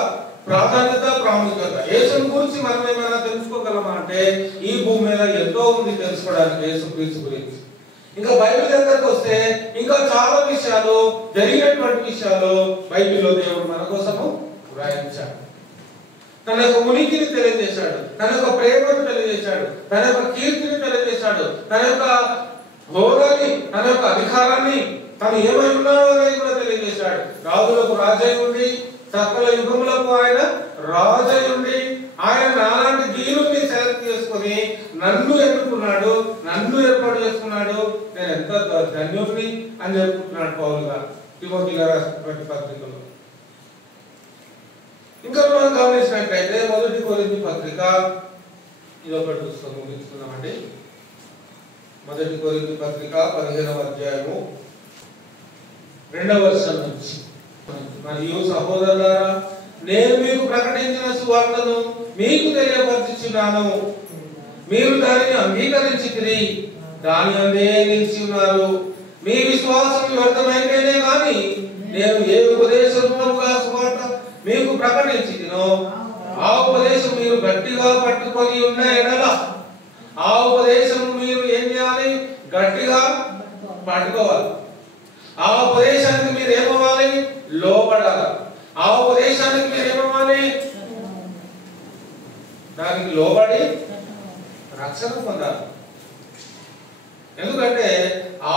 ప్రాధాన్యత ప్రాముఖ్యత. యేసుని గురించి మనం ఏమైనా తెలుసుకోగలమా అంటే ఈ భూమి మీద ఎంతో ఉంది తెలుసుకోవడానికి యేసుక్రీస్తు గురించి. ఇంకా బైబిల్ దగ్గరకు వస్తే ఇంకా చాలా విషయాలు, జరిగినటువంటి విషయాలు బైబిల్లో దేవుడు మన కోసము వ్రాయించాడు. తన యొక్క ఉనికిని తెలియజేశాడు, తన యొక్క ప్రేమను తెలియజేశాడు, తన యొక్క కీర్తిని తెలియజేశాడు, తన యొక్క హోదాని, తన యొక్క అధికారాన్ని, తను ఏమై ఉన్నాడో అనేది కూడా తెలియజేశాడు. రాజులకు రాజై ఉండి, సకల యుగములకు ఆయన రాజై ఉండి, ఆయన నాలాంటి దీనుల్ని సెలెక్ట్ చేసుకుని నన్ను ఎన్నుకున్నాడు, నన్ను ఏర్పాటు చేసుకున్నాడు. నేను ఎంత ధన్యుడిని అని చెప్పుకుంటున్నాడు పౌలు గారు తిమోతి గారు రాసినటువంటి పత్రికలో. ఇంకా మనం గమనించినట్లయితే 1 కొరింథీ పత్రిక ఇది ఒకటి చూసుకొని ముగించుకుందామండి. 1 కొరింథీ పత్రిక 15వ అధ్యాయము 2వ వచనం నుంచి. మరియు సహోదరులారా, నేను మీకు ప్రకటించిన సువార్తను మీకు తెలియపరచుచున్నాను. మీరు దానిని అంగీకరించితిరి, దాని అందే నిలిచి ఉన్నారు. మీ విశ్వాసం వ్యర్థమైతేనే గాని నేను ఏ ఉపదేశముగా సువార్త మీకు ప్రకటించినో ఆ ఉపదేశం మీరు గట్టిగా పట్టుకొని ఉన్న ఎడల, ఆ ఉపదేశం మీరు ఏం చేయాలి? గట్టిగా పట్టుకోవాలి. ఆ ఉపదేశానికి మీరు ఏమవ్వాలి? లోబడాలి. ఆ ఉపదేశానికి మీరు ఏమవ్వాలి? దానికి లోబడి రక్షణ పొందాలి. ఎందుకంటే ఆ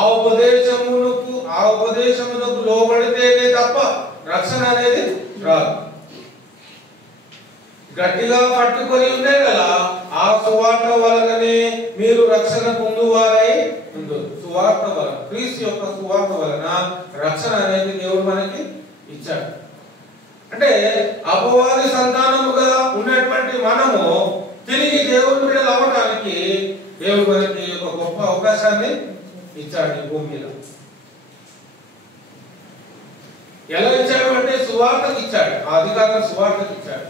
ఉపదేశమునకు లోబడితేనే తప్ప రక్షణ అనేది రాదు. గట్టిగా పట్టుకొని ఉండే కదా ఆ సువార్త వలననే మీరు రక్షణ పొందువారై ఉంటుంది. సువార్త వలన, క్రీస్తు యొక్క సువార్త వలన రక్షణ అనేది దేవుడు మనకి ఇచ్చాడు. అంటే అపవాది సంతానముగా ఉన్నటువంటి మనము తిరిగి దేవుని బిడ్డలు అవ్వడానికి దేవుడు మనకి ఒక గొప్ప అవకాశాన్ని ఇచ్చాడు ఈ భూమి మీద. ఎలా ఇచ్చాడు అంటే సువార్తకు ఇచ్చాడు. ఆ అధికారం సువార్తకు ఇచ్చాడు.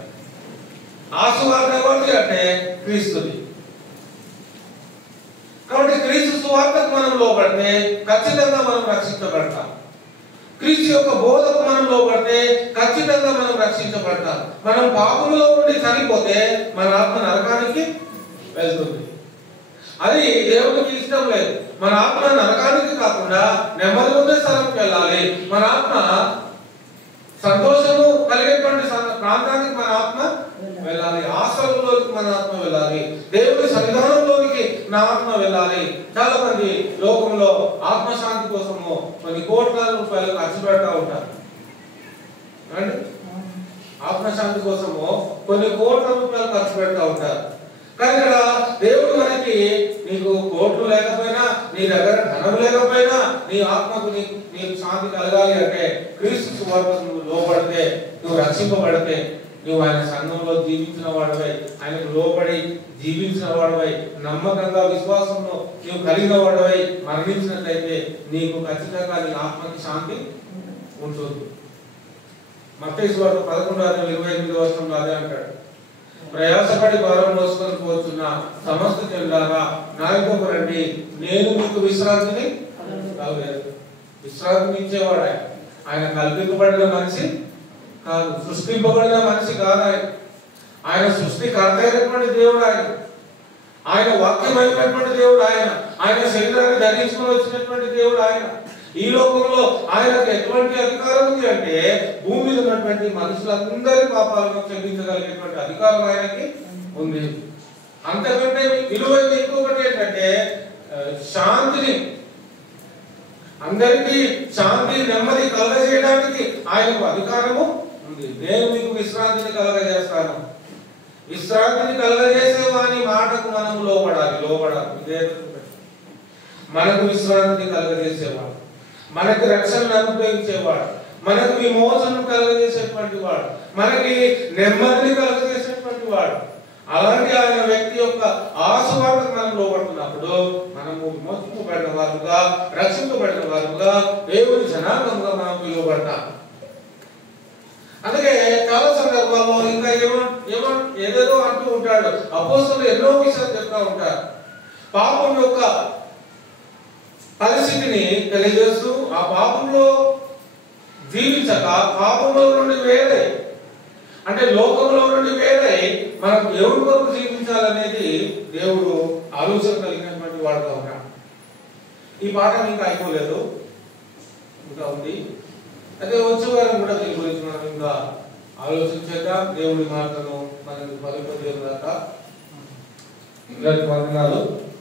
ఆ సువార్త ఎవరిది అంటే క్రీస్తుది. కాబట్టి క్రీస్తు సువార్తకు మనం లోబడితే ఖచ్చితంగా మనం రక్షించబడతాం. క్రీస్తు యొక్క బోధకు మనం లోబడితే ఖచ్చితంగా మనం రక్షించబడతాం. మనం పాపంలో ఉండి చనిపోతే మన ఆత్మ నరకానికి వెళ్తుంది. అది దేవునికి ఇష్టం లేదు. మన ఆత్మ నరకానికి కాకుండా నెమ్మది ఉండే స్థలంకి వెళ్ళాలి. మన ఆత్మ సంతోషము కలిగేటువంటి ప్రాంతానికి మన ఆత్మ వెళ్ళాలి. ఆశ్రమంలోకి మన ఆత్మ వెళ్ళాలి. దేవుడి సన్నిధానంలోనికి నా ఆత్మ వెళ్ళాలి. చాలా మంది లోకంలో ఆత్మశాంతి కోసము కొన్ని కోట్ల రూపాయలు ఖర్చు పెడతా ఉంటారు. ఆత్మశాంతి కోసము కొన్ని కోట్ల రూపాయలు ఖర్చు పెడతా ఉంటారు. కానీ ఇక్కడ దేవుడు మనకి నీకు కోట్లు లేకపోయినా, నీ దగ్గర ధనం లేకపోయినా, నీ ఆత్మకు నీకు శాంతి కలగాలి అంటే క్రీస్తు సువార్తకు నువ్వు లోబడితే, నువ్వు రక్షింపబడితే, నువ్వు ఆయన సంఘంలో జీవించిన వాడివై, ఆయనకు లోబడి జీవించిన వాడివై, నమ్మకంగా విశ్వాసంలో నువ్వు కలిగిన వాడివై మరణించినట్లయితే నీకు ఖచ్చితంగా నీ ఆత్మకి శాంతి ఉంటుంది. మత్తయి సువార్త 11:28 అదే అంటాడు. ప్రయాసపడి భారం మోసుకొని పోతున్న సమస్త జనులారా నా యొద్దకు రండి, నేను మీకు విశ్రాంతిని కలుగజేస్తాను. విశ్రాంతిని ఇచ్చేవాడు ఆయన. ఆయన కల్పింపబడిన మనిషి కాదు, సృష్టింపబడిన మనిషి కాదు ఆయన. ఆయన సృష్టికర్త అయినటువంటి దేవుడు ఆయన. ఆయన వాక్యమైనటువంటి దేవుడు ఆయన. ఆయన శరీరాన్ని ధరించుకొని వచ్చినటువంటి దేవుడు ఆయన. ఈ లోకంలో ఆయనకు ఎటువంటి అధికారం ఉంది అంటే భూమి మీద ఉన్నటువంటి మనుషులందరి పాపాలను క్షమించగలిగేటువంటి అధికారం ఆయనకి ఉంది. అంతకంటే విలువైన ఇంకొకటి ఏంటంటే శాంతిని, అందరికీ శాంతి నెమ్మది కలగజేయడానికి ఆయనకు అధికారము ఉంది. నేను మీకు విశ్రాంతిని కలగజేస్తాను. విశ్రాంతిని కలగజేసే వాని మాటకు మనం లోబడాలి. మనకు విశ్రాంతిని కలగజేసేవాడు, మనకి రక్షణను అనుగ్రహించేవాడు, మనకు విమోచన కలగజేసేటువంటి వాడు, మనకి నెమ్మదిని కలగజేసేటువంటి వాడు. అలాంటి ఆయన వ్యక్తి యొక్క ఆశీర్వాదం మనం లోబడుతున్నప్పుడు మనము విమోచింపబడిన వారుగా, రక్షింపబడిన వారుగా, దేవుని జనాంగంగా మనం పిలువబడతాం. అందుకే చాలా సందర్భాల్లో ఇంకా ఏదేదో అంటూ ఉంటాడు. అపోస్తలులు ఎన్నో విషయాలు చెప్తా ఉంటారు. పాపం యొక్క పరిస్థితిని తెలియజేస్తూ ఆ పాపంలో జీవించక, పాపంలో నుండి వేరే అంటే లోకంలో నుండి వేరే మనం దేవుడి కొరకు జీవించాలనేది దేవుడు ఆలోచన కలిగినటువంటి వాడుగా ఉన్నాడు. ఈ పాఠం ఇంకా అయిపోలేదు, ఇంకా ఉంది. అదే వచ్చే వారం కూడా దీని గురించి మనం ఇంకా ఆలోచించేద్దాం. దేవుడి మాటను మనకు పరిపదేవుదాకా. వందనాలు.